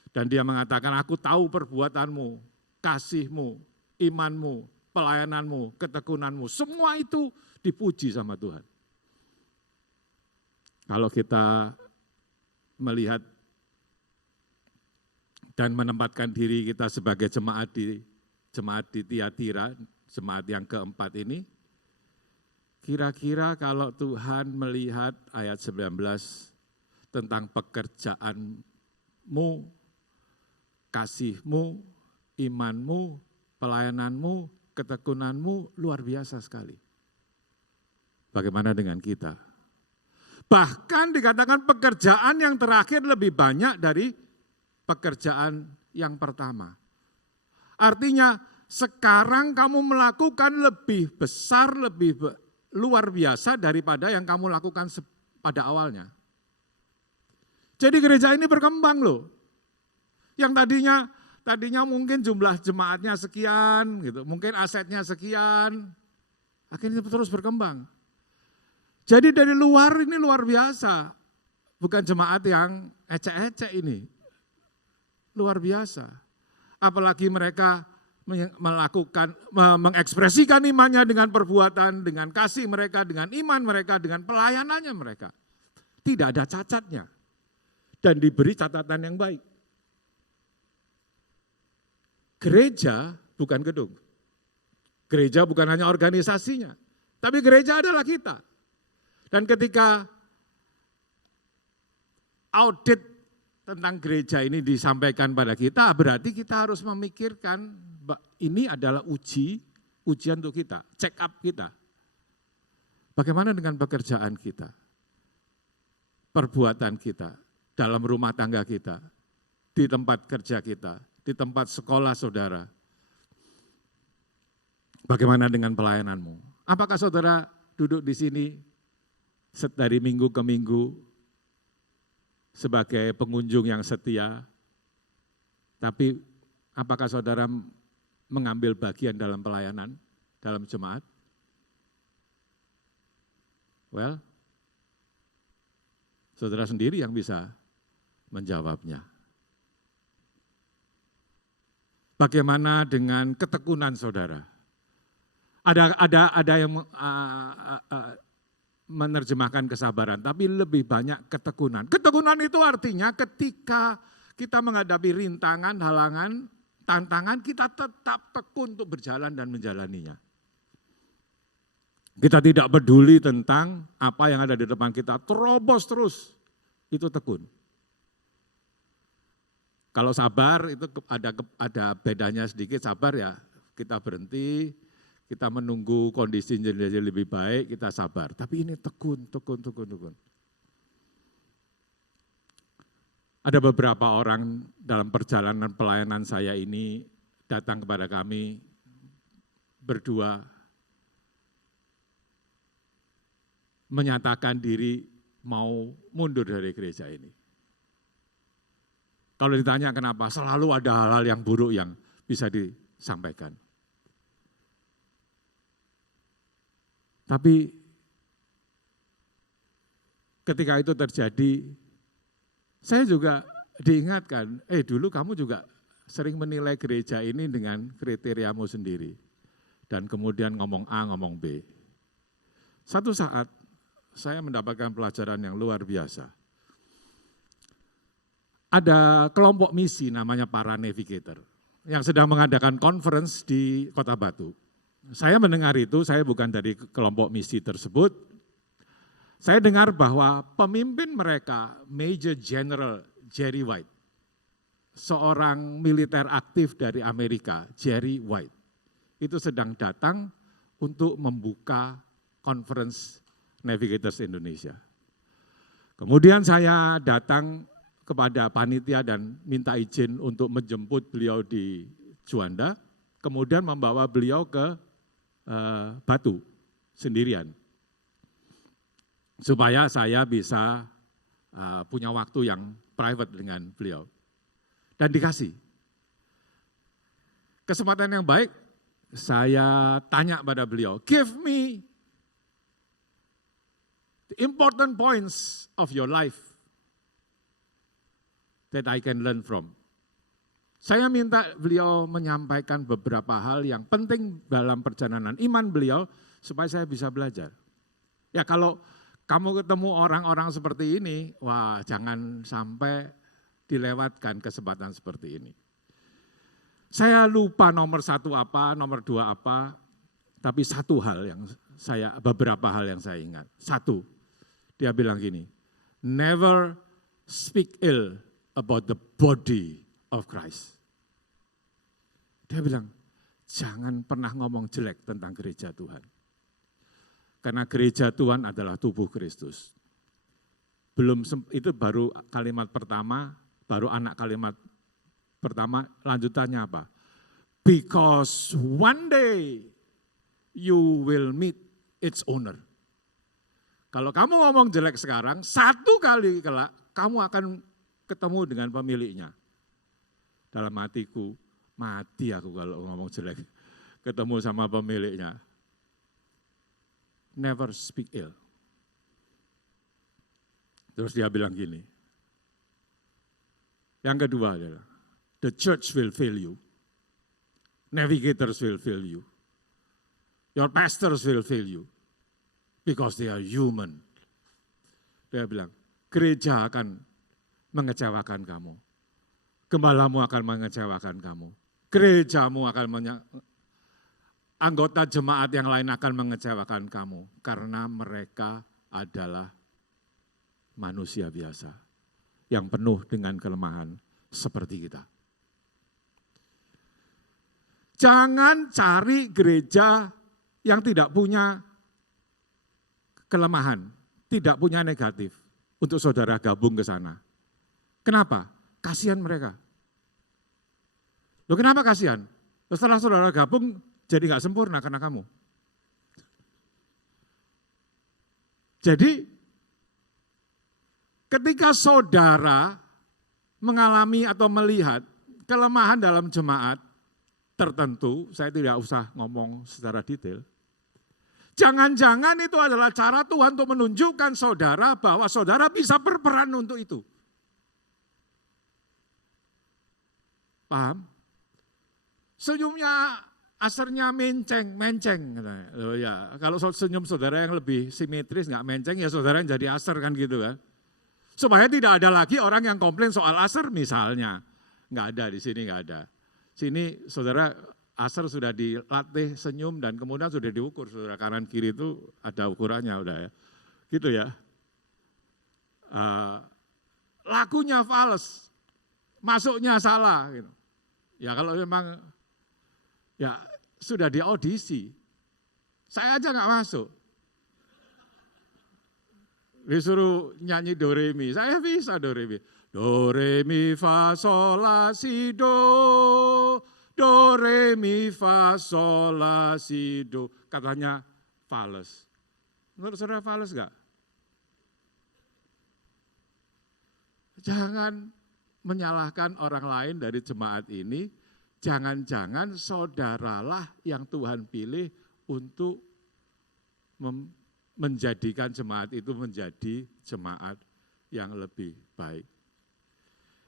Dan dia mengatakan, aku tahu perbuatanmu, kasihmu, imanmu, pelayananmu, ketekunanmu. Semua itu dipuji sama Tuhan. Kalau kita melihat dan menempatkan diri kita sebagai jemaat di Tiatira, jemaat yang keempat ini, kira-kira kalau Tuhan melihat ayat 19 tentang pekerjaanmu, kasihmu, imanmu, pelayananmu, ketekunanmu, luar biasa sekali. Bagaimana dengan kita? Bahkan dikatakan pekerjaan yang terakhir lebih banyak dari pekerjaan yang pertama. Artinya sekarang kamu melakukan lebih besar, lebih luar biasa daripada yang kamu lakukan pada awalnya. Jadi gereja ini berkembang loh. Yang tadinya mungkin jumlah jemaatnya sekian, gitu, mungkin asetnya sekian, akhirnya terus berkembang. Jadi dari luar ini luar biasa, bukan jemaat yang ecek-ecek ini, luar biasa. Apalagi mereka mengekspresikan imannya dengan perbuatan, dengan kasih mereka, dengan iman mereka, dengan pelayanannya mereka. Tidak ada cacatnya dan diberi catatan yang baik. Gereja bukan gedung, gereja bukan hanya organisasinya, tapi gereja adalah kita. Dan ketika audit tentang gereja ini disampaikan pada kita, berarti kita harus memikirkan ini adalah ujian untuk kita, check up kita. Bagaimana dengan pekerjaan kita, perbuatan kita, dalam rumah tangga kita, di tempat kerja kita, di tempat sekolah saudara. Bagaimana dengan pelayananmu? Apakah saudara duduk di sini dari minggu ke minggu sebagai pengunjung yang setia, tapi apakah saudara mengambil bagian dalam pelayanan, dalam jemaat? Well, Saudara sendiri yang bisa menjawabnya. Bagaimana dengan ketekunan saudara? Ada yang menerjemahkan kesabaran, tapi lebih banyak ketekunan. Ketekunan itu artinya ketika kita menghadapi rintangan, halangan, tantangan, kita tetap tekun untuk berjalan dan menjalaninya. Kita tidak peduli tentang apa yang ada di depan kita, terobos terus, itu tekun. Kalau sabar itu ada bedanya sedikit, sabar ya kita berhenti, kita menunggu kondisi jadi lebih baik, kita sabar. Tapi ini tekun. Ada beberapa orang dalam perjalanan pelayanan saya ini datang kepada kami berdua, menyatakan diri mau mundur dari gereja ini. Kalau ditanya kenapa, selalu ada hal-hal yang buruk yang bisa disampaikan. Tapi ketika itu terjadi, saya juga diingatkan, dulu kamu juga sering menilai gereja ini dengan kriteriamu sendiri. Dan kemudian ngomong A, ngomong B. Satu saat saya mendapatkan pelajaran yang luar biasa. Ada kelompok misi namanya para navigator yang sedang mengadakan conference di Kota Batu. Saya mendengar itu, saya bukan dari kelompok misi tersebut. Saya dengar bahwa pemimpin mereka, Major General Jerry White, seorang militer aktif dari Amerika, Jerry White, itu sedang datang untuk membuka conference Navigators Indonesia. Kemudian saya datang kepada panitia dan minta izin untuk menjemput beliau di Juanda, kemudian membawa beliau ke Batu sendirian. Supaya saya bisa punya waktu yang private dengan beliau. Dan dikasih. Kesempatan yang baik, saya tanya pada beliau, give me the important points of your life that I can learn from. Saya minta beliau menyampaikan beberapa hal yang penting dalam perjalanan iman beliau supaya saya bisa belajar. Ya kalau kamu ketemu orang-orang seperti ini, wah jangan sampai dilewatkan kesempatan seperti ini. Saya lupa nomor 1 apa, nomor 2 apa, tapi satu hal yang beberapa hal yang saya ingat. Satu, dia bilang gini, never speak ill about the body of Christ. Dia bilang, jangan pernah ngomong jelek tentang gereja Tuhan. Karena gereja Tuhan adalah tubuh Kristus. Itu baru kalimat pertama, baru anak kalimat pertama, lanjutannya apa? Because one day you will meet its owner. Kalau kamu ngomong jelek sekarang, satu kali kelak kamu akan ketemu dengan pemiliknya. Dalam hatiku, mati aku kalau ngomong jelek. Ketemu sama pemiliknya. Never speak ill. Terus dia bilang gini. Yang kedua adalah, the church will fail you. Navigators will fail you. Your pastors will fail you. Because they are human. Dia bilang, gereja akan mengecewakan kamu. Gembalamu akan mengecewakan kamu. Gerejamu akan anggota jemaat yang lain akan mengecewakan kamu. Karena mereka adalah manusia biasa. Yang penuh dengan kelemahan seperti kita. Jangan cari gereja yang tidak punya kelemahan, tidak punya negatif. Untuk saudara gabung ke sana. Kenapa? Kasihan mereka. Loh kenapa kasihan? Setelah saudara gabung jadi nggak sempurna karena kamu. Jadi ketika saudara mengalami atau melihat kelemahan dalam jemaat tertentu, saya tidak usah ngomong secara detail. Jangan-jangan itu adalah cara Tuhan untuk menunjukkan saudara bahwa saudara bisa berperan untuk itu. Paham? Senyumnya Asernya menceng. Oh ya, kalau senyum saudara yang lebih simetris, nggak menceng, ya saudara yang jadi Aser kan gitu kan. Supaya tidak ada lagi orang yang komplain soal Aser misalnya. Nggak ada, di sini nggak ada. Sini saudara Aser sudah dilatih senyum dan kemudian sudah diukur. Saudara kanan kiri itu ada ukurannya udah ya. Gitu ya. Lakunya fals, masuknya salah. Gitu. Ya kalau memang ya sudah di audisi, saya aja nggak masuk. Disuruh nyanyi do re mi, saya bisa do re mi. Do re mi fa sol la si do, do re mi fa sol la si do. Katanya fals. Menurut saudara fals nggak? Jangan menyalahkan orang lain dari jemaat ini. Jangan-jangan saudaralah yang Tuhan pilih untuk menjadikan jemaat itu menjadi jemaat yang lebih baik.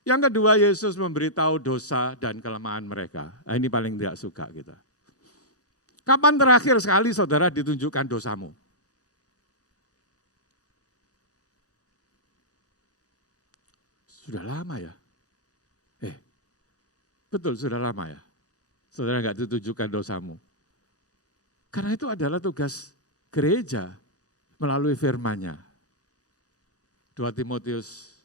Yang kedua, Yesus memberitahu dosa dan kelemahan mereka. Nah, ini paling tidak suka kita. Kapan terakhir sekali saudara ditunjukkan dosamu? Sudah lama ya? Betul, sudah lama ya. Saudara nggak ditunjukkan dosamu. Karena itu adalah tugas gereja melalui firman-Nya. 2 Timotius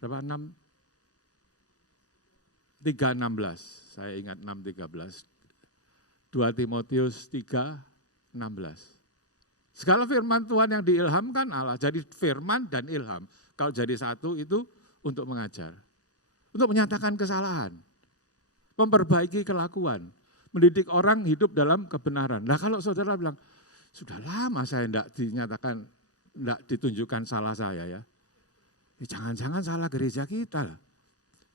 3:16. Saya ingat 6:13. 2 Timotius 3:16. Segala firman Tuhan yang diilhamkan Allah. Jadi firman dan ilham. Kalau jadi satu itu untuk mengajar. Untuk menyatakan kesalahan. Memperbaiki kelakuan, mendidik orang hidup dalam kebenaran. Nah kalau saudara bilang, sudah lama saya tidak ditunjukkan salah saya ya. Jangan-jangan salah gereja kita lah.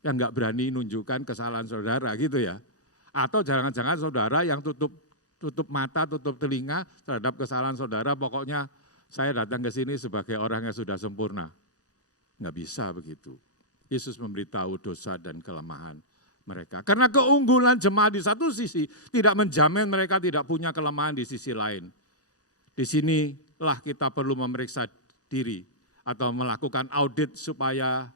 Yang nggak berani nunjukkan kesalahan saudara gitu ya. Atau jangan-jangan saudara yang tutup mata, tutup telinga terhadap kesalahan saudara. Pokoknya saya datang ke sini sebagai orang yang sudah sempurna. Nggak bisa begitu. Yesus memberitahu dosa dan kelemahan mereka. Karena keunggulan jemaat di satu sisi tidak menjamin mereka tidak punya kelemahan di sisi lain. Di sinilah kita perlu memeriksa diri atau melakukan audit supaya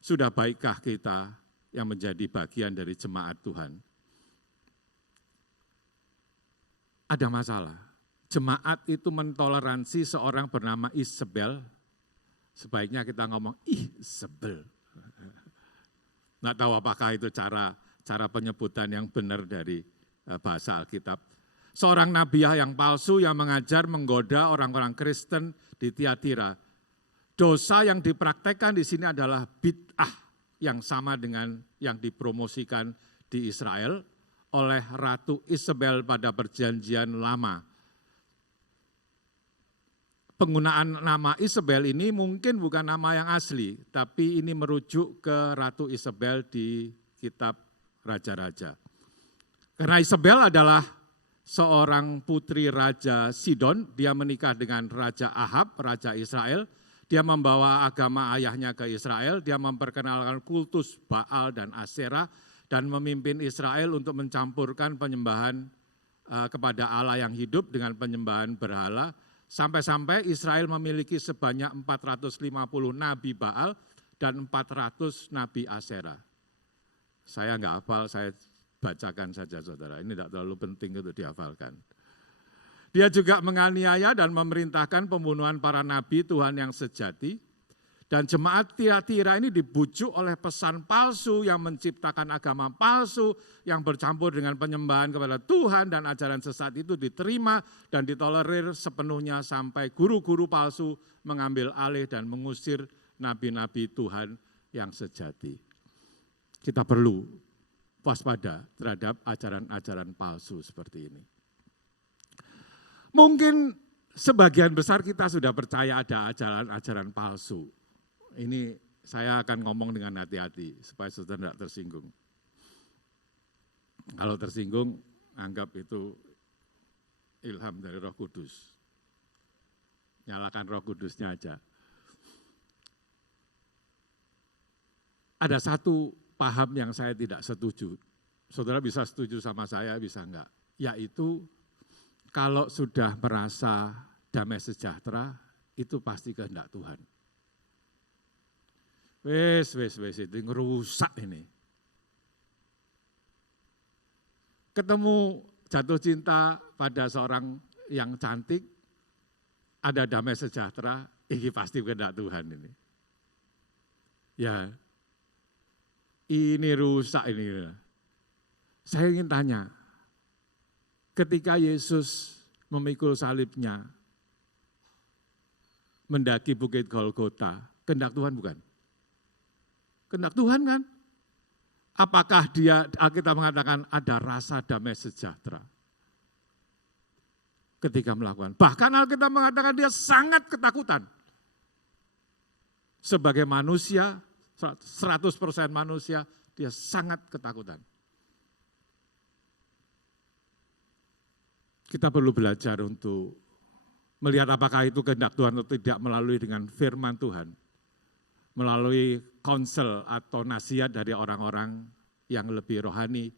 sudah baikkah kita yang menjadi bagian dari jemaat Tuhan. Ada masalah. Jemaat itu mentoleransi seorang bernama Isabel. Sebaiknya kita ngomong Isabel. Nggak tahu apakah itu cara penyebutan yang benar dari bahasa Alkitab. Seorang nabiah yang palsu yang mengajar menggoda orang-orang Kristen di Tiatira. Dosa yang dipraktekkan di sini adalah bid'ah yang sama dengan yang dipromosikan di Israel oleh Ratu Isabel pada perjanjian lama. Penggunaan nama Isabel ini mungkin bukan nama yang asli, tapi ini merujuk ke Ratu Isabel di kitab Raja-Raja. Karena Isabel adalah seorang putri Raja Sidon, dia menikah dengan Raja Ahab, Raja Israel. Dia membawa agama ayahnya ke Israel, dia memperkenalkan kultus Baal dan Aserah, dan memimpin Israel untuk mencampurkan penyembahan kepada Allah yang hidup dengan penyembahan berhala. Sampai-sampai Israel memiliki sebanyak 450 nabi Baal dan 400 nabi Aserah. Saya enggak hafal, saya bacakan saja saudara. Ini tidak terlalu penting untuk dihafalkan. Dia juga menganiaya dan memerintahkan pembunuhan para nabi Tuhan yang sejati. Dan jemaat Tiatira ini dibujuk oleh pesan palsu yang menciptakan agama palsu yang bercampur dengan penyembahan kepada Tuhan dan ajaran sesat itu diterima dan ditolerir sepenuhnya sampai guru-guru palsu mengambil alih dan mengusir nabi-nabi Tuhan yang sejati. Kita perlu waspada terhadap ajaran-ajaran palsu seperti ini. Mungkin sebagian besar kita sudah percaya ada ajaran-ajaran palsu. Ini saya akan ngomong dengan hati-hati supaya saudara tidak tersinggung. Kalau tersinggung, anggap itu ilham dari Roh Kudus. Nyalakan Roh Kudusnya aja. Ada satu paham yang saya tidak setuju. Saudara bisa setuju sama saya, bisa enggak. Yaitu kalau sudah merasa damai sejahtera, itu pasti kehendak Tuhan. Wes, itu ngerusak ini. Ketemu jatuh cinta pada seorang yang cantik, ada damai sejahtera, ini pasti kehendak Tuhan ini. Ya, ini rusak ini. Saya ingin tanya, ketika Yesus memikul salibnya, mendaki bukit Golgota, kehendak Tuhan bukan? Kehendak Tuhan kan? Apakah Alkitab mengatakan ada rasa damai sejahtera ketika melakukan? Bahkan Alkitab mengatakan dia sangat ketakutan. Sebagai manusia, 100% manusia, dia sangat ketakutan. Kita perlu belajar untuk melihat apakah itu kehendak Tuhan atau tidak melalui dengan firman Tuhan. Melalui konsel atau nasihat dari orang-orang yang lebih rohani,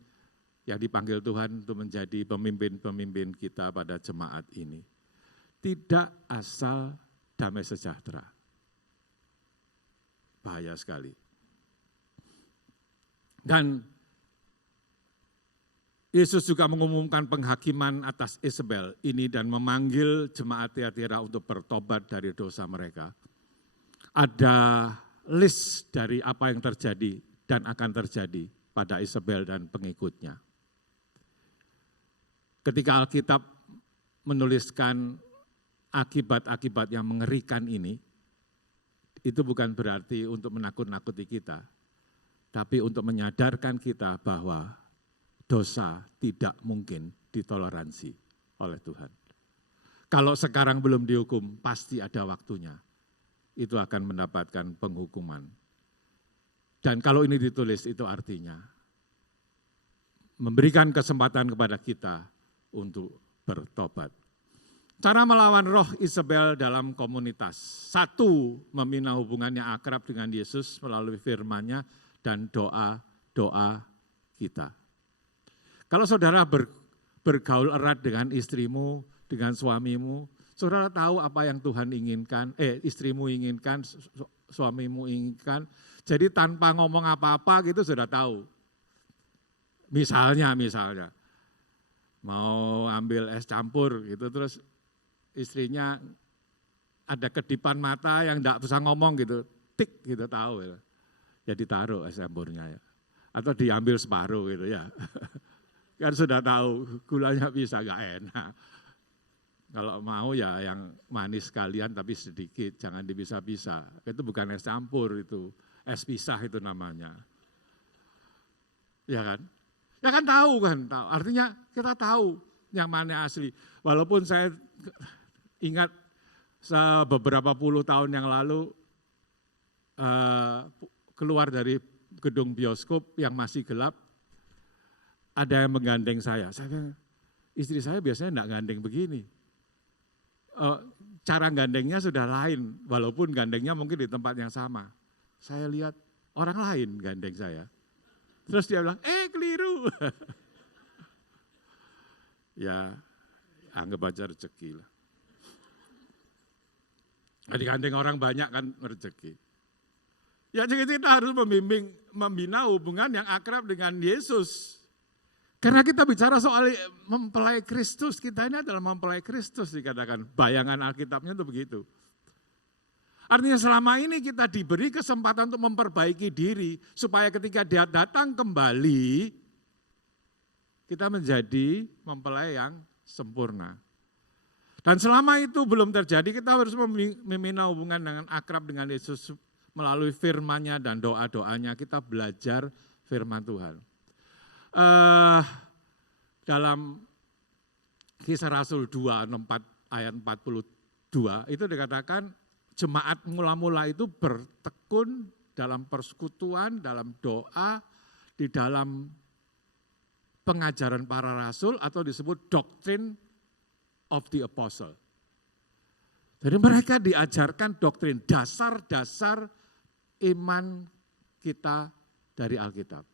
yang dipanggil Tuhan untuk menjadi pemimpin-pemimpin kita pada jemaat ini. Tidak asal damai sejahtera. Bahaya sekali. Dan Yesus juga mengumumkan penghakiman atas Isabel ini dan memanggil jemaat Tiatira untuk bertobat dari dosa mereka. Ada list dari apa yang terjadi dan akan terjadi pada Isabel dan pengikutnya. Ketika Alkitab menuliskan akibat-akibat yang mengerikan ini, itu bukan berarti untuk menakut-nakuti kita, tapi untuk menyadarkan kita bahwa dosa tidak mungkin ditoleransi oleh Tuhan. Kalau sekarang belum dihukum, pasti ada waktunya. Itu akan mendapatkan penghukuman. Dan kalau ini ditulis, itu artinya memberikan kesempatan kepada kita untuk bertobat. Cara melawan roh Isabel dalam komunitas. Satu, membina hubungan yang akrab dengan Yesus melalui firman-Nya dan doa-doa kita. Kalau saudara bergaul erat dengan istrimu, dengan suamimu, saudara tahu apa yang Tuhan inginkan, istrimu inginkan, suamimu inginkan. Jadi tanpa ngomong apa-apa gitu sudah tahu. Misalnya, mau ambil es campur gitu, terus istrinya ada kedipan mata yang enggak bisa ngomong gitu, tik gitu tahu ya. Ya ditaruh es campurnya ya. Atau diambil separuh gitu ya. Kan sudah tahu gulanya bisa enggak enak. Kalau mau ya yang manis sekalian tapi sedikit, jangan dipisah-pisah. Itu bukan es campur itu, es pisah itu namanya. Ya kan? Ya kan tahu kan, tahu. Artinya kita tahu yang mana asli. Walaupun saya ingat beberapa puluh tahun yang lalu keluar dari gedung bioskop yang masih gelap, ada yang menggandeng saya. Saya bilang, istri saya biasanya enggak gandeng begini. Cara gandengnya sudah lain, walaupun gandengnya mungkin di tempat yang sama. Saya lihat orang lain gandeng saya. Terus dia bilang, keliru. Ya, anggap aja rezeki lah. Digandeng orang banyak kan rezeki. Ya jadi kita harus membina hubungan yang akrab dengan Yesus. Karena kita bicara soal mempelai Kristus, kita ini adalah mempelai Kristus dikatakan. Bayangan Alkitabnya itu begitu. Artinya selama ini kita diberi kesempatan untuk memperbaiki diri, supaya ketika dia datang kembali, kita menjadi mempelai yang sempurna. Dan selama itu belum terjadi, kita harus membina hubungan dengan akrab dengan Yesus melalui firman-Nya dan doa-doanya. Kita belajar firman Tuhan. Dalam Kisah Rasul 2 ayat 42 itu dikatakan jemaat mula-mula itu bertekun dalam persekutuan, dalam doa, di dalam pengajaran para rasul atau disebut doktrin of the Apostle. Jadi mereka diajarkan doktrin, dasar-dasar iman kita dari Alkitab.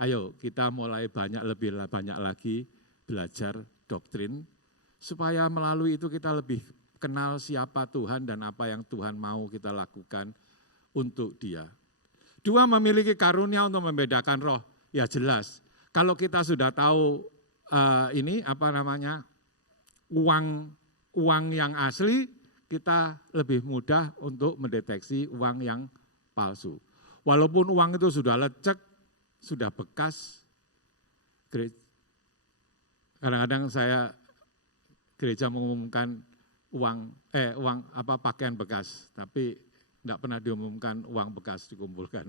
Ayo kita mulai lebih banyak lagi belajar doktrin, supaya melalui itu kita lebih kenal siapa Tuhan dan apa yang Tuhan mau kita lakukan untuk Dia. 2, memiliki karunia untuk membedakan roh. Ya jelas, kalau kita sudah tahu uang yang asli, kita lebih mudah untuk mendeteksi uang yang palsu. Walaupun uang itu sudah lecek, sudah bekas, kadang-kadang gereja mengumumkan pakaian bekas, tapi tidak pernah diumumkan uang bekas dikumpulkan.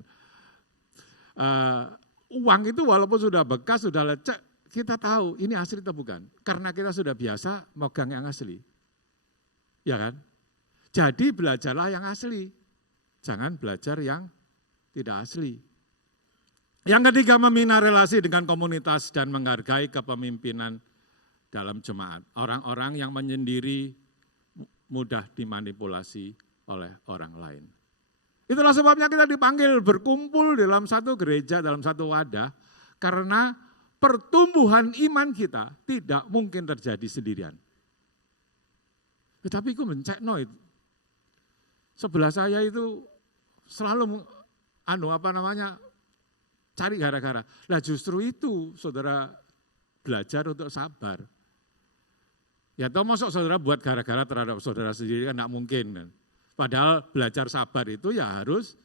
Uang itu walaupun sudah bekas, sudah lecek, kita tahu ini asli atau bukan. Karena kita sudah biasa megang yang asli. Ya kan? Jadi belajarlah yang asli. Jangan belajar yang tidak asli. Yang ketiga, membina relasi dengan komunitas dan menghargai kepemimpinan dalam jemaat. Orang-orang yang menyendiri mudah dimanipulasi oleh orang lain. Itulah sebabnya kita dipanggil berkumpul dalam satu gereja, dalam satu wadah, karena pertumbuhan iman kita tidak mungkin terjadi sendirian. Tetapi aku mencekno itu. Sebelah saya itu selalu cari gara-gara. Lah justru itu saudara belajar untuk sabar. Ya toh masuk saudara buat gara-gara terhadap saudara sendiri kan tidak mungkin kan. Padahal belajar sabar itu ya harus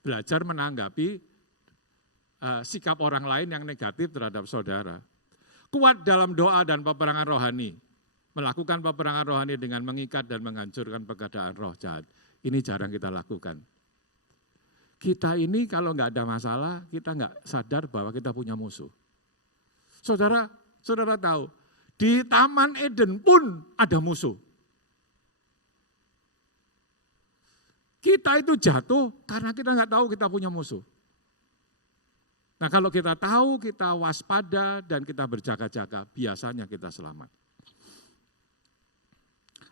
belajar menanggapi sikap orang lain yang negatif terhadap saudara. Kuat dalam doa dan peperangan rohani. Melakukan peperangan rohani dengan mengikat dan menghancurkan pekerjaan roh jahat. Ini jarang kita lakukan. Kita ini kalau nggak ada masalah, kita nggak sadar bahwa kita punya musuh. Saudara tahu, di Taman Eden pun ada musuh. Kita itu jatuh karena kita nggak tahu kita punya musuh. Nah kalau kita tahu, kita waspada dan kita berjaga-jaga, biasanya kita selamat.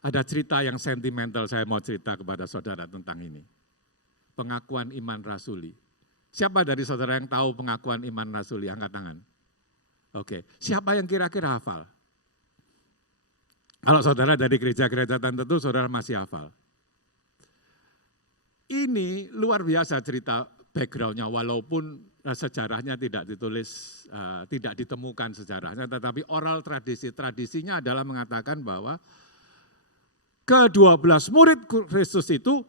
Ada cerita yang sentimental, saya mau cerita kepada saudara tentang ini. Pengakuan iman rasuli. Siapa dari saudara yang tahu pengakuan iman rasuli? Angkat tangan. Oke, siapa yang kira-kira hafal? Kalau saudara dari gereja-gereja tertentu, saudara masih hafal. Ini luar biasa cerita background-nya, walaupun sejarahnya tidak ditulis, tidak ditemukan sejarahnya, tetapi oral tradisinya adalah mengatakan bahwa ke-12 murid Kristus itu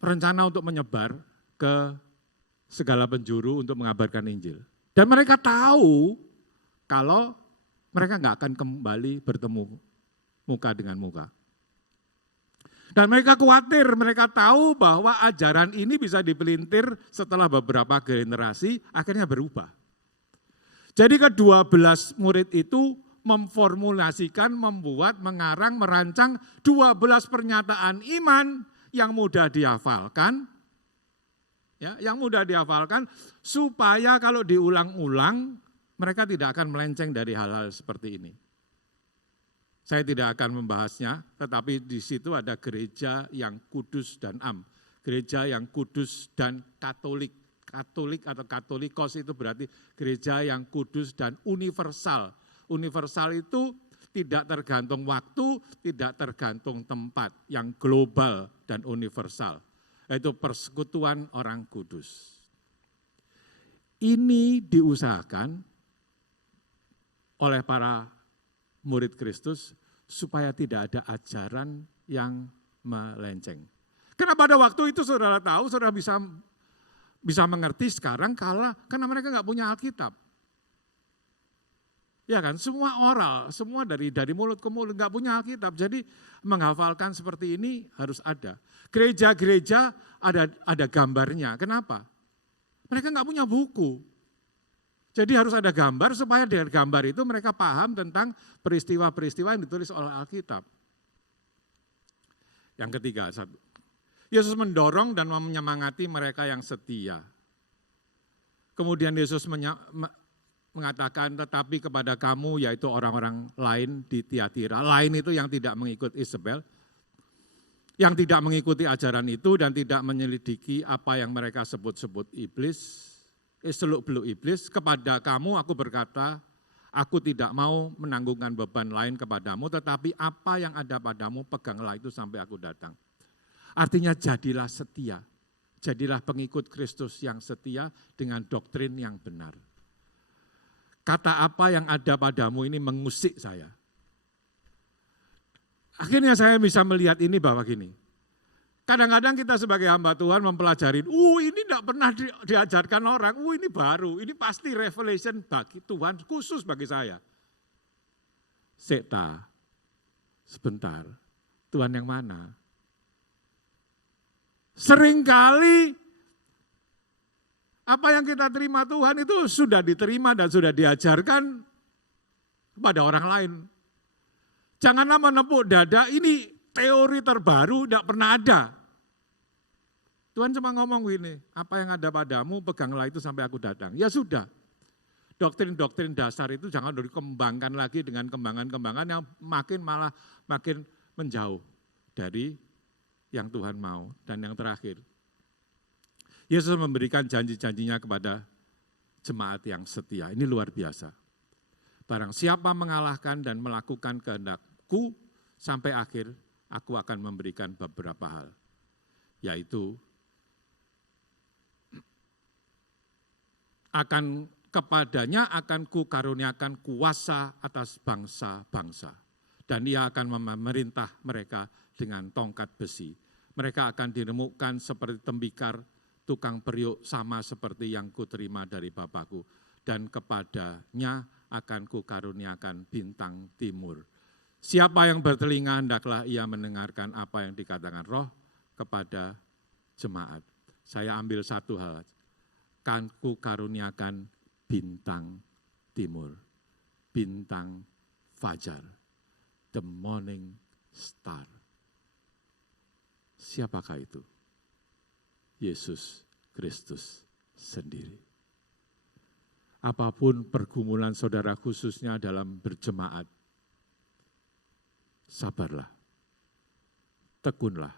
rencana untuk menyebar ke segala penjuru untuk mengabarkan Injil. Dan mereka tahu kalau mereka nggak akan kembali bertemu muka dengan muka. Dan mereka khawatir, mereka tahu bahwa ajaran ini bisa dipelintir setelah beberapa generasi, akhirnya berubah. Jadi ke-12 murid itu memformulasikan, membuat, mengarang, merancang 12 pernyataan iman yang mudah dihafalkan, ya, yang mudah dihafalkan supaya kalau diulang-ulang mereka tidak akan melenceng dari hal-hal seperti ini. Saya tidak akan membahasnya, tetapi di situ ada gereja yang kudus dan am. Gereja yang kudus dan katolik. Katolik atau katolikos itu berarti gereja yang kudus dan universal. Universal itu tidak tergantung waktu, tidak tergantung tempat, yang global dan universal. Yaitu persekutuan orang kudus. Ini diusahakan oleh para murid Kristus supaya tidak ada ajaran yang melenceng. Karena pada waktu itu saudara tahu, saudara bisa mengerti sekarang karena mereka nggak punya Alkitab. Ya kan, semua oral, semua dari mulut ke mulut, nggak punya Alkitab. Jadi menghafalkan seperti ini harus ada. Gereja-gereja ada gambarnya. Kenapa? Mereka nggak punya buku. Jadi harus ada gambar supaya dari gambar itu mereka paham tentang peristiwa-peristiwa yang ditulis oleh Alkitab. Yang ketiga, Yesus mendorong dan menyemangati mereka yang setia. Kemudian Yesus mengatakan tetapi kepada kamu yaitu orang-orang lain di Tiatira. Lain itu yang tidak mengikut Isabel, yang tidak mengikuti ajaran itu dan tidak menyelidiki apa yang mereka sebut-sebut iblis, seluk-beluk iblis. Kepada kamu aku berkata, aku tidak mau menanggungkan beban lain kepadamu, tetapi apa yang ada padamu peganglah itu sampai aku datang. Artinya jadilah setia, jadilah pengikut Kristus yang setia dengan doktrin yang benar. Kata apa yang ada padamu ini mengusik saya. Akhirnya saya bisa melihat ini bahwa gini, kadang-kadang kita sebagai hamba Tuhan mempelajari, ini tidak pernah diajarkan orang, ini baru, ini pasti revelation bagi Tuhan, khusus bagi saya. Sekta, sebentar, Tuhan yang mana? Seringkali apa yang kita terima Tuhan itu sudah diterima dan sudah diajarkan kepada orang lain. Janganlah menepuk dada, ini teori terbaru, tidak pernah ada. Tuhan cuma ngomong gini, apa yang ada padamu peganglah itu sampai aku datang. Ya sudah, doktrin-doktrin dasar itu jangan dikembangkan lagi dengan kembangan-kembangan yang makin menjauh dari yang Tuhan mau. Dan yang terakhir, Yesus memberikan janji-janjinya kepada jemaat yang setia. Ini luar biasa. Barang siapa mengalahkan dan melakukan kehendakku sampai akhir, aku akan memberikan beberapa hal. Yaitu, kepadanya akan kukaruniakan kuasa atas bangsa-bangsa. Dan ia akan memerintah mereka dengan tongkat besi. Mereka akan diremukkan seperti tembikar, tukang periuk sama seperti yang kuterima dari Bapakku. Dan kepadanya akan kukaruniakan bintang timur. Siapa yang bertelinga hendaklah ia mendengarkan apa yang dikatakan Roh kepada jemaat. Saya ambil satu hal, kan kukaruniakan bintang timur, bintang fajar, the morning star. Siapakah itu? Yesus Kristus sendiri. Apapun pergumulan saudara khususnya dalam berjemaat, sabarlah, tekunlah.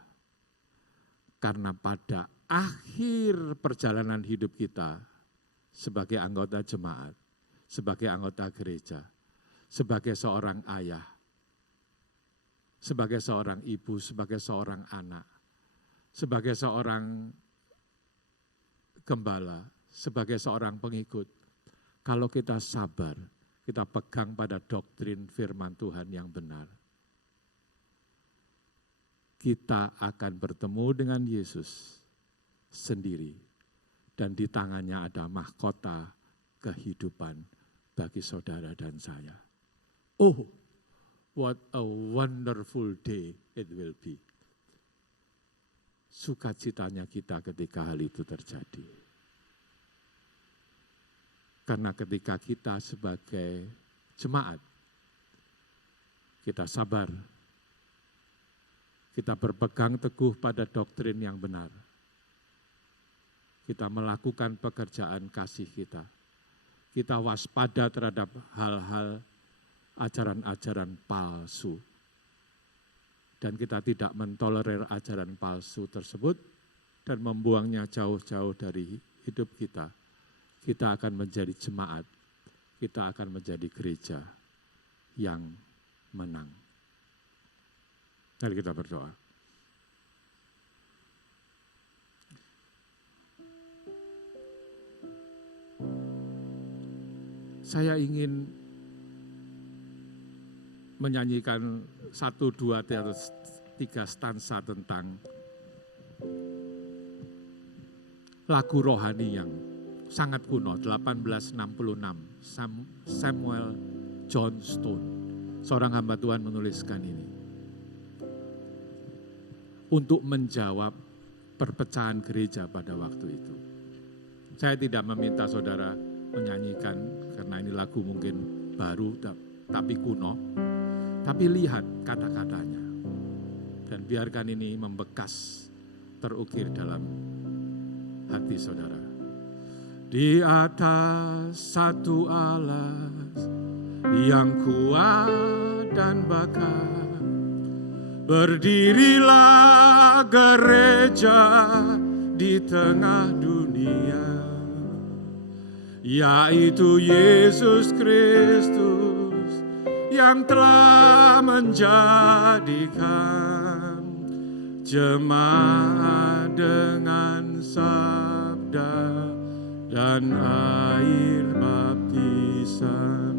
Karena pada akhir perjalanan hidup kita sebagai anggota jemaat, sebagai anggota gereja, sebagai seorang ayah, sebagai seorang ibu, sebagai seorang anak, sebagai seorang gembala, sebagai seorang pengikut, kalau kita sabar, kita pegang pada doktrin firman Tuhan yang benar, kita akan bertemu dengan Yesus sendiri dan di tangannya ada mahkota kehidupan bagi saudara dan saya. Oh, what a wonderful day it will be. Sukacitanya kita ketika hal itu terjadi. Karena ketika kita sebagai jemaat, kita sabar, kita berpegang teguh pada doktrin yang benar, kita melakukan pekerjaan kasih kita waspada terhadap hal-hal ajaran-ajaran palsu, dan kita tidak mentolerir ajaran palsu tersebut dan membuangnya jauh-jauh dari hidup kita, kita akan menjadi jemaat, kita akan menjadi gereja yang menang. Mari kita berdoa. Saya ingin menyanyikan 1, 2, 3 stansa tentang lagu rohani yang sangat kuno, 1866, Samuel Johnstone, seorang hamba Tuhan menuliskan ini. Untuk menjawab perpecahan gereja pada waktu itu. Saya tidak meminta saudara menyanyikan karena ini lagu mungkin baru tapi kuno. Tapi lihat kata-katanya. Dan biarkan ini membekas terukir dalam hati saudara. di atas satu alas yang kuat dan bakar. Berdirilah gereja di tengah dunia, yaitu Yesus Kristus yang telah menjadikan jemaat dengan sabda dan air baptisan.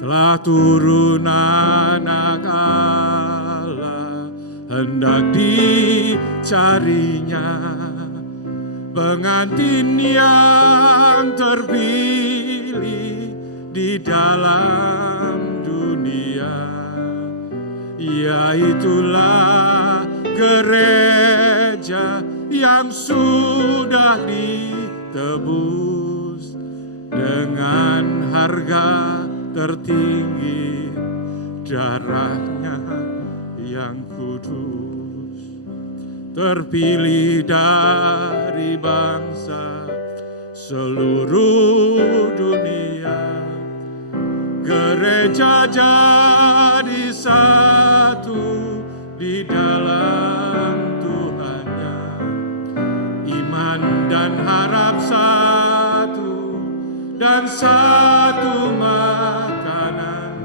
Telah turun anak Allah, hendak dicarinya pengantin yang terpilih di dalam dunia, yaitulah gereja yang sudah ditebus dengan harga tertinggi, darahnya yang kudus. Terpilih dari bangsa seluruh dunia, gereja jadi satu di dalam Tuhannya, iman dan harap satu dan satu makanan,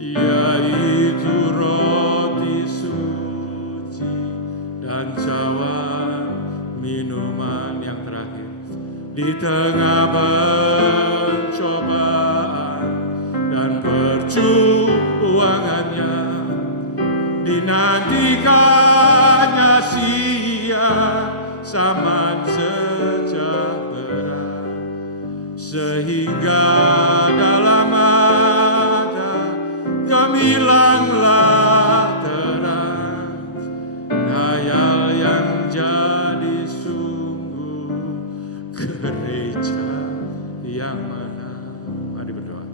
yaitu roti suci dan cawan minuman yang terakhir. Di tengah pencobaan dan perjuangannya, dinantikannya siang zaman sejahtera, sehingga dalam mata gemilanglah terang khayal yang jadi sungguh, gereja yang menang. Mari berdoa.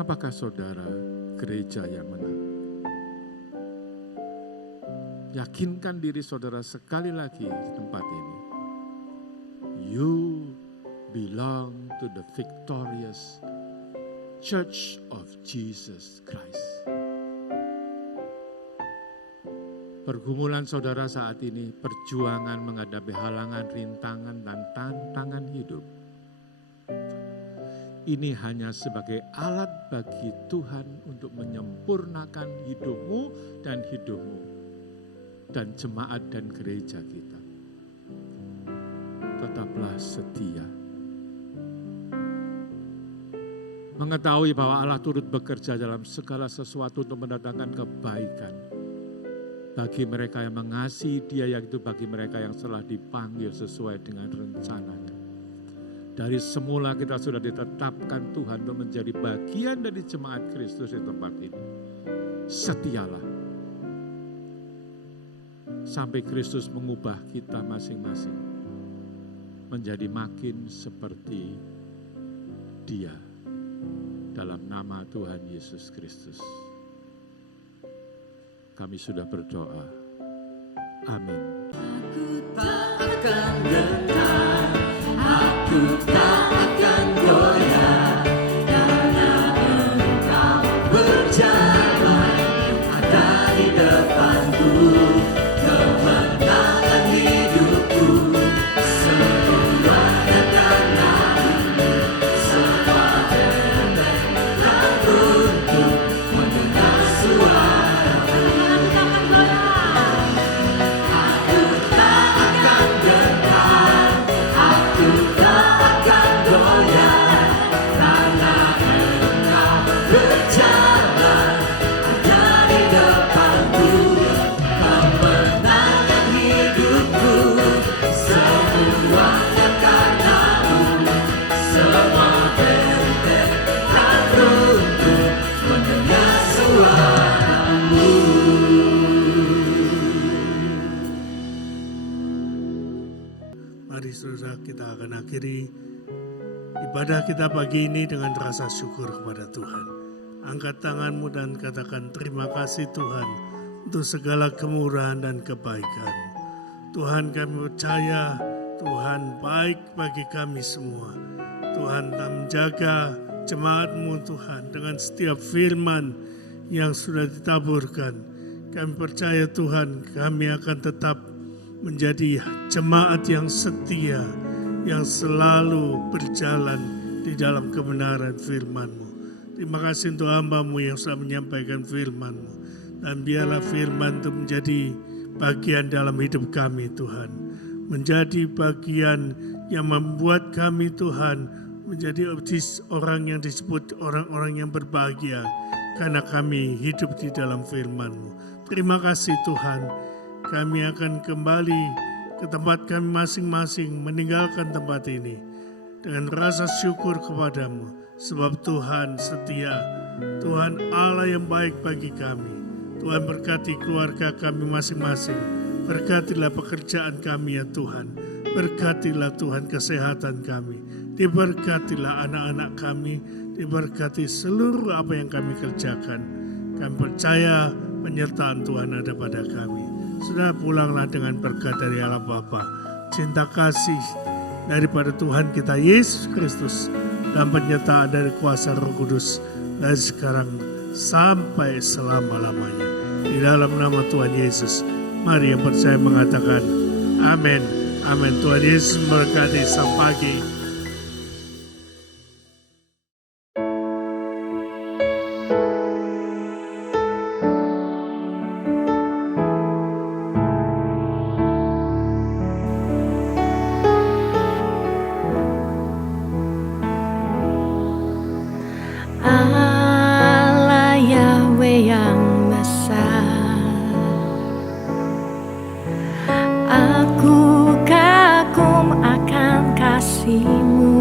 Apakah saudara gereja yang menang? Yakinkan diri saudara sekali lagi di tempat ini. You belong to the victorious Church of Jesus Christ. Pergumulan saudara saat ini, perjuangan menghadapi halangan, rintangan, dan tantangan hidup. Ini hanya sebagai alat bagi Tuhan untuk menyempurnakan hidupmu dan hidupmu, dan jemaat dan gereja kita. Tetaplah setia. Mengetahui bahwa Allah turut bekerja dalam segala sesuatu untuk mendatangkan kebaikan bagi mereka yang mengasihi Dia, yaitu bagi mereka yang telah dipanggil sesuai dengan rencananya. Dari semula kita sudah ditetapkan Tuhan untuk menjadi bagian dari jemaat Kristus di tempat ini. Setialah. Sampai Kristus mengubah kita masing-masing menjadi makin seperti Dia. Dalam nama Tuhan Yesus Kristus. Kami sudah berdoa. Amin. Aku tak akan gentar, aku tak akan goyah, karena Engkau berjalan, ada di depanku, kemenangan hidupku, semuanya karena-Mu, semua benteng runtuh mendengar suara. Mari saudara, kita akan akhiri ibadah kita pagi ini dengan rasa syukur kepada Tuhan. Angkat tanganmu dan katakan terima kasih Tuhan untuk segala kemurahan dan kebaikan. Tuhan, kami percaya Tuhan baik bagi kami semua. Tuhan telah menjaga jemaat-Mu Tuhan dengan setiap firman yang sudah ditaburkan. Kami percaya Tuhan, kami akan tetap menjadi jemaat yang setia, yang selalu berjalan di dalam kebenaran firman-Mu. Terima kasih untuk hamba-Mu yang sudah menyampaikan firman-Mu. Dan biarlah firman itu menjadi bagian dalam hidup kami Tuhan. Menjadi bagian yang membuat kami Tuhan menjadi orang yang disebut orang-orang yang berbahagia. Karena kami hidup di dalam firman-Mu. Terima kasih Tuhan. Kami akan kembali ke tempat kami masing-masing, meninggalkan tempat ini dengan rasa syukur kepadamu, sebab Tuhan setia, Tuhan Allah yang baik bagi kami. Tuhan berkati keluarga kami masing-masing, berkatilah pekerjaan kami ya Tuhan, berkatilah Tuhan kesehatan kami, diberkatilah anak-anak kami, diberkati seluruh apa yang kami kerjakan. Kami percaya penyertaan Tuhan ada pada kami. Sudah pulanglah dengan berkat dari Allah Bapa, cinta kasih daripada Tuhan kita Yesus Kristus, dan penyertaan dari kuasa Roh Kudus dari sekarang sampai selama-lamanya. Di dalam nama Tuhan Yesus, mari yang percaya mengatakan amin. Amin. Tuhan Yesus memberkati. Selamat pagi. Allah Yahweh yang besar, aku kagum akan kasih-Mu.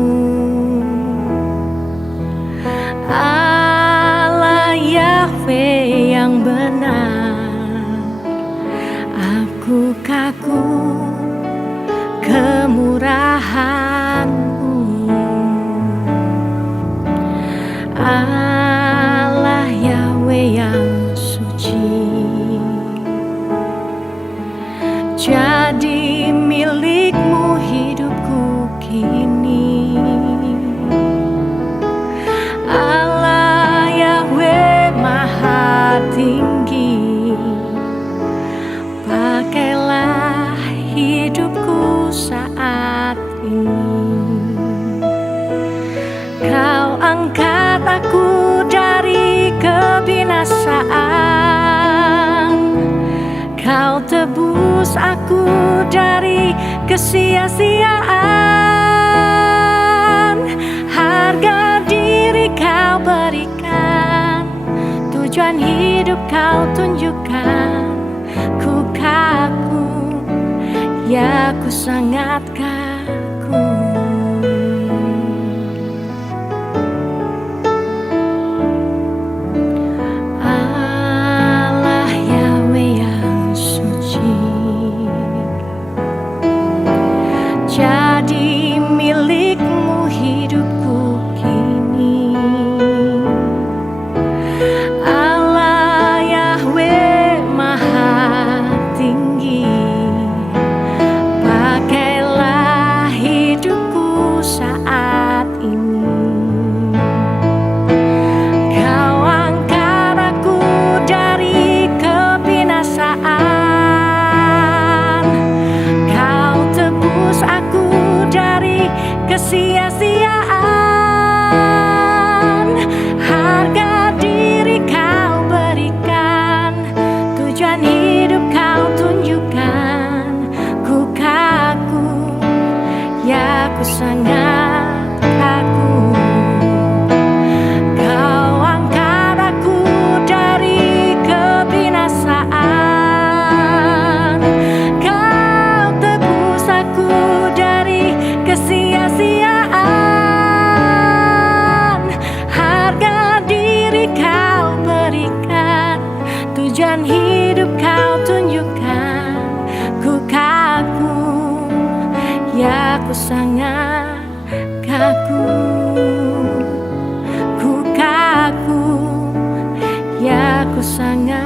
Allah Yahweh yang benar, aku kagum kemurahan-Mu. Allah Yahweh yang suci, jadi milik-Mu hidupku kini. Allah Yahweh maha tinggi, pakailah hidupku saat ini. Kau angkat aku dari kebinasaan, Kau tebus aku dari kesia-siaan. Harga diri Kau berikan, tujuan hidup Kau tunjukkan. Ku kagum, ya ku sangat kagum. Jadi milik-Mu hidupku kini. Allah Yahweh maha tinggi, pakailah hidupku saat ini. Kau angkat aku dari kebinasaan, Kau tebus aku dari kesia-siaan. Harga diri Kau berikan, tujuan hidup Kau tunjukkan. Ku kagum, ya ku sangat kagum. Kau angkat aku dari kebinasaan, Kau tebus aku dari kesia-siaan. Harga diri Kau berikan, tujuan hidup Kau tunjukkan. Ku kagum, ya ku sangat kagum. Ku kagum, ya ku sangat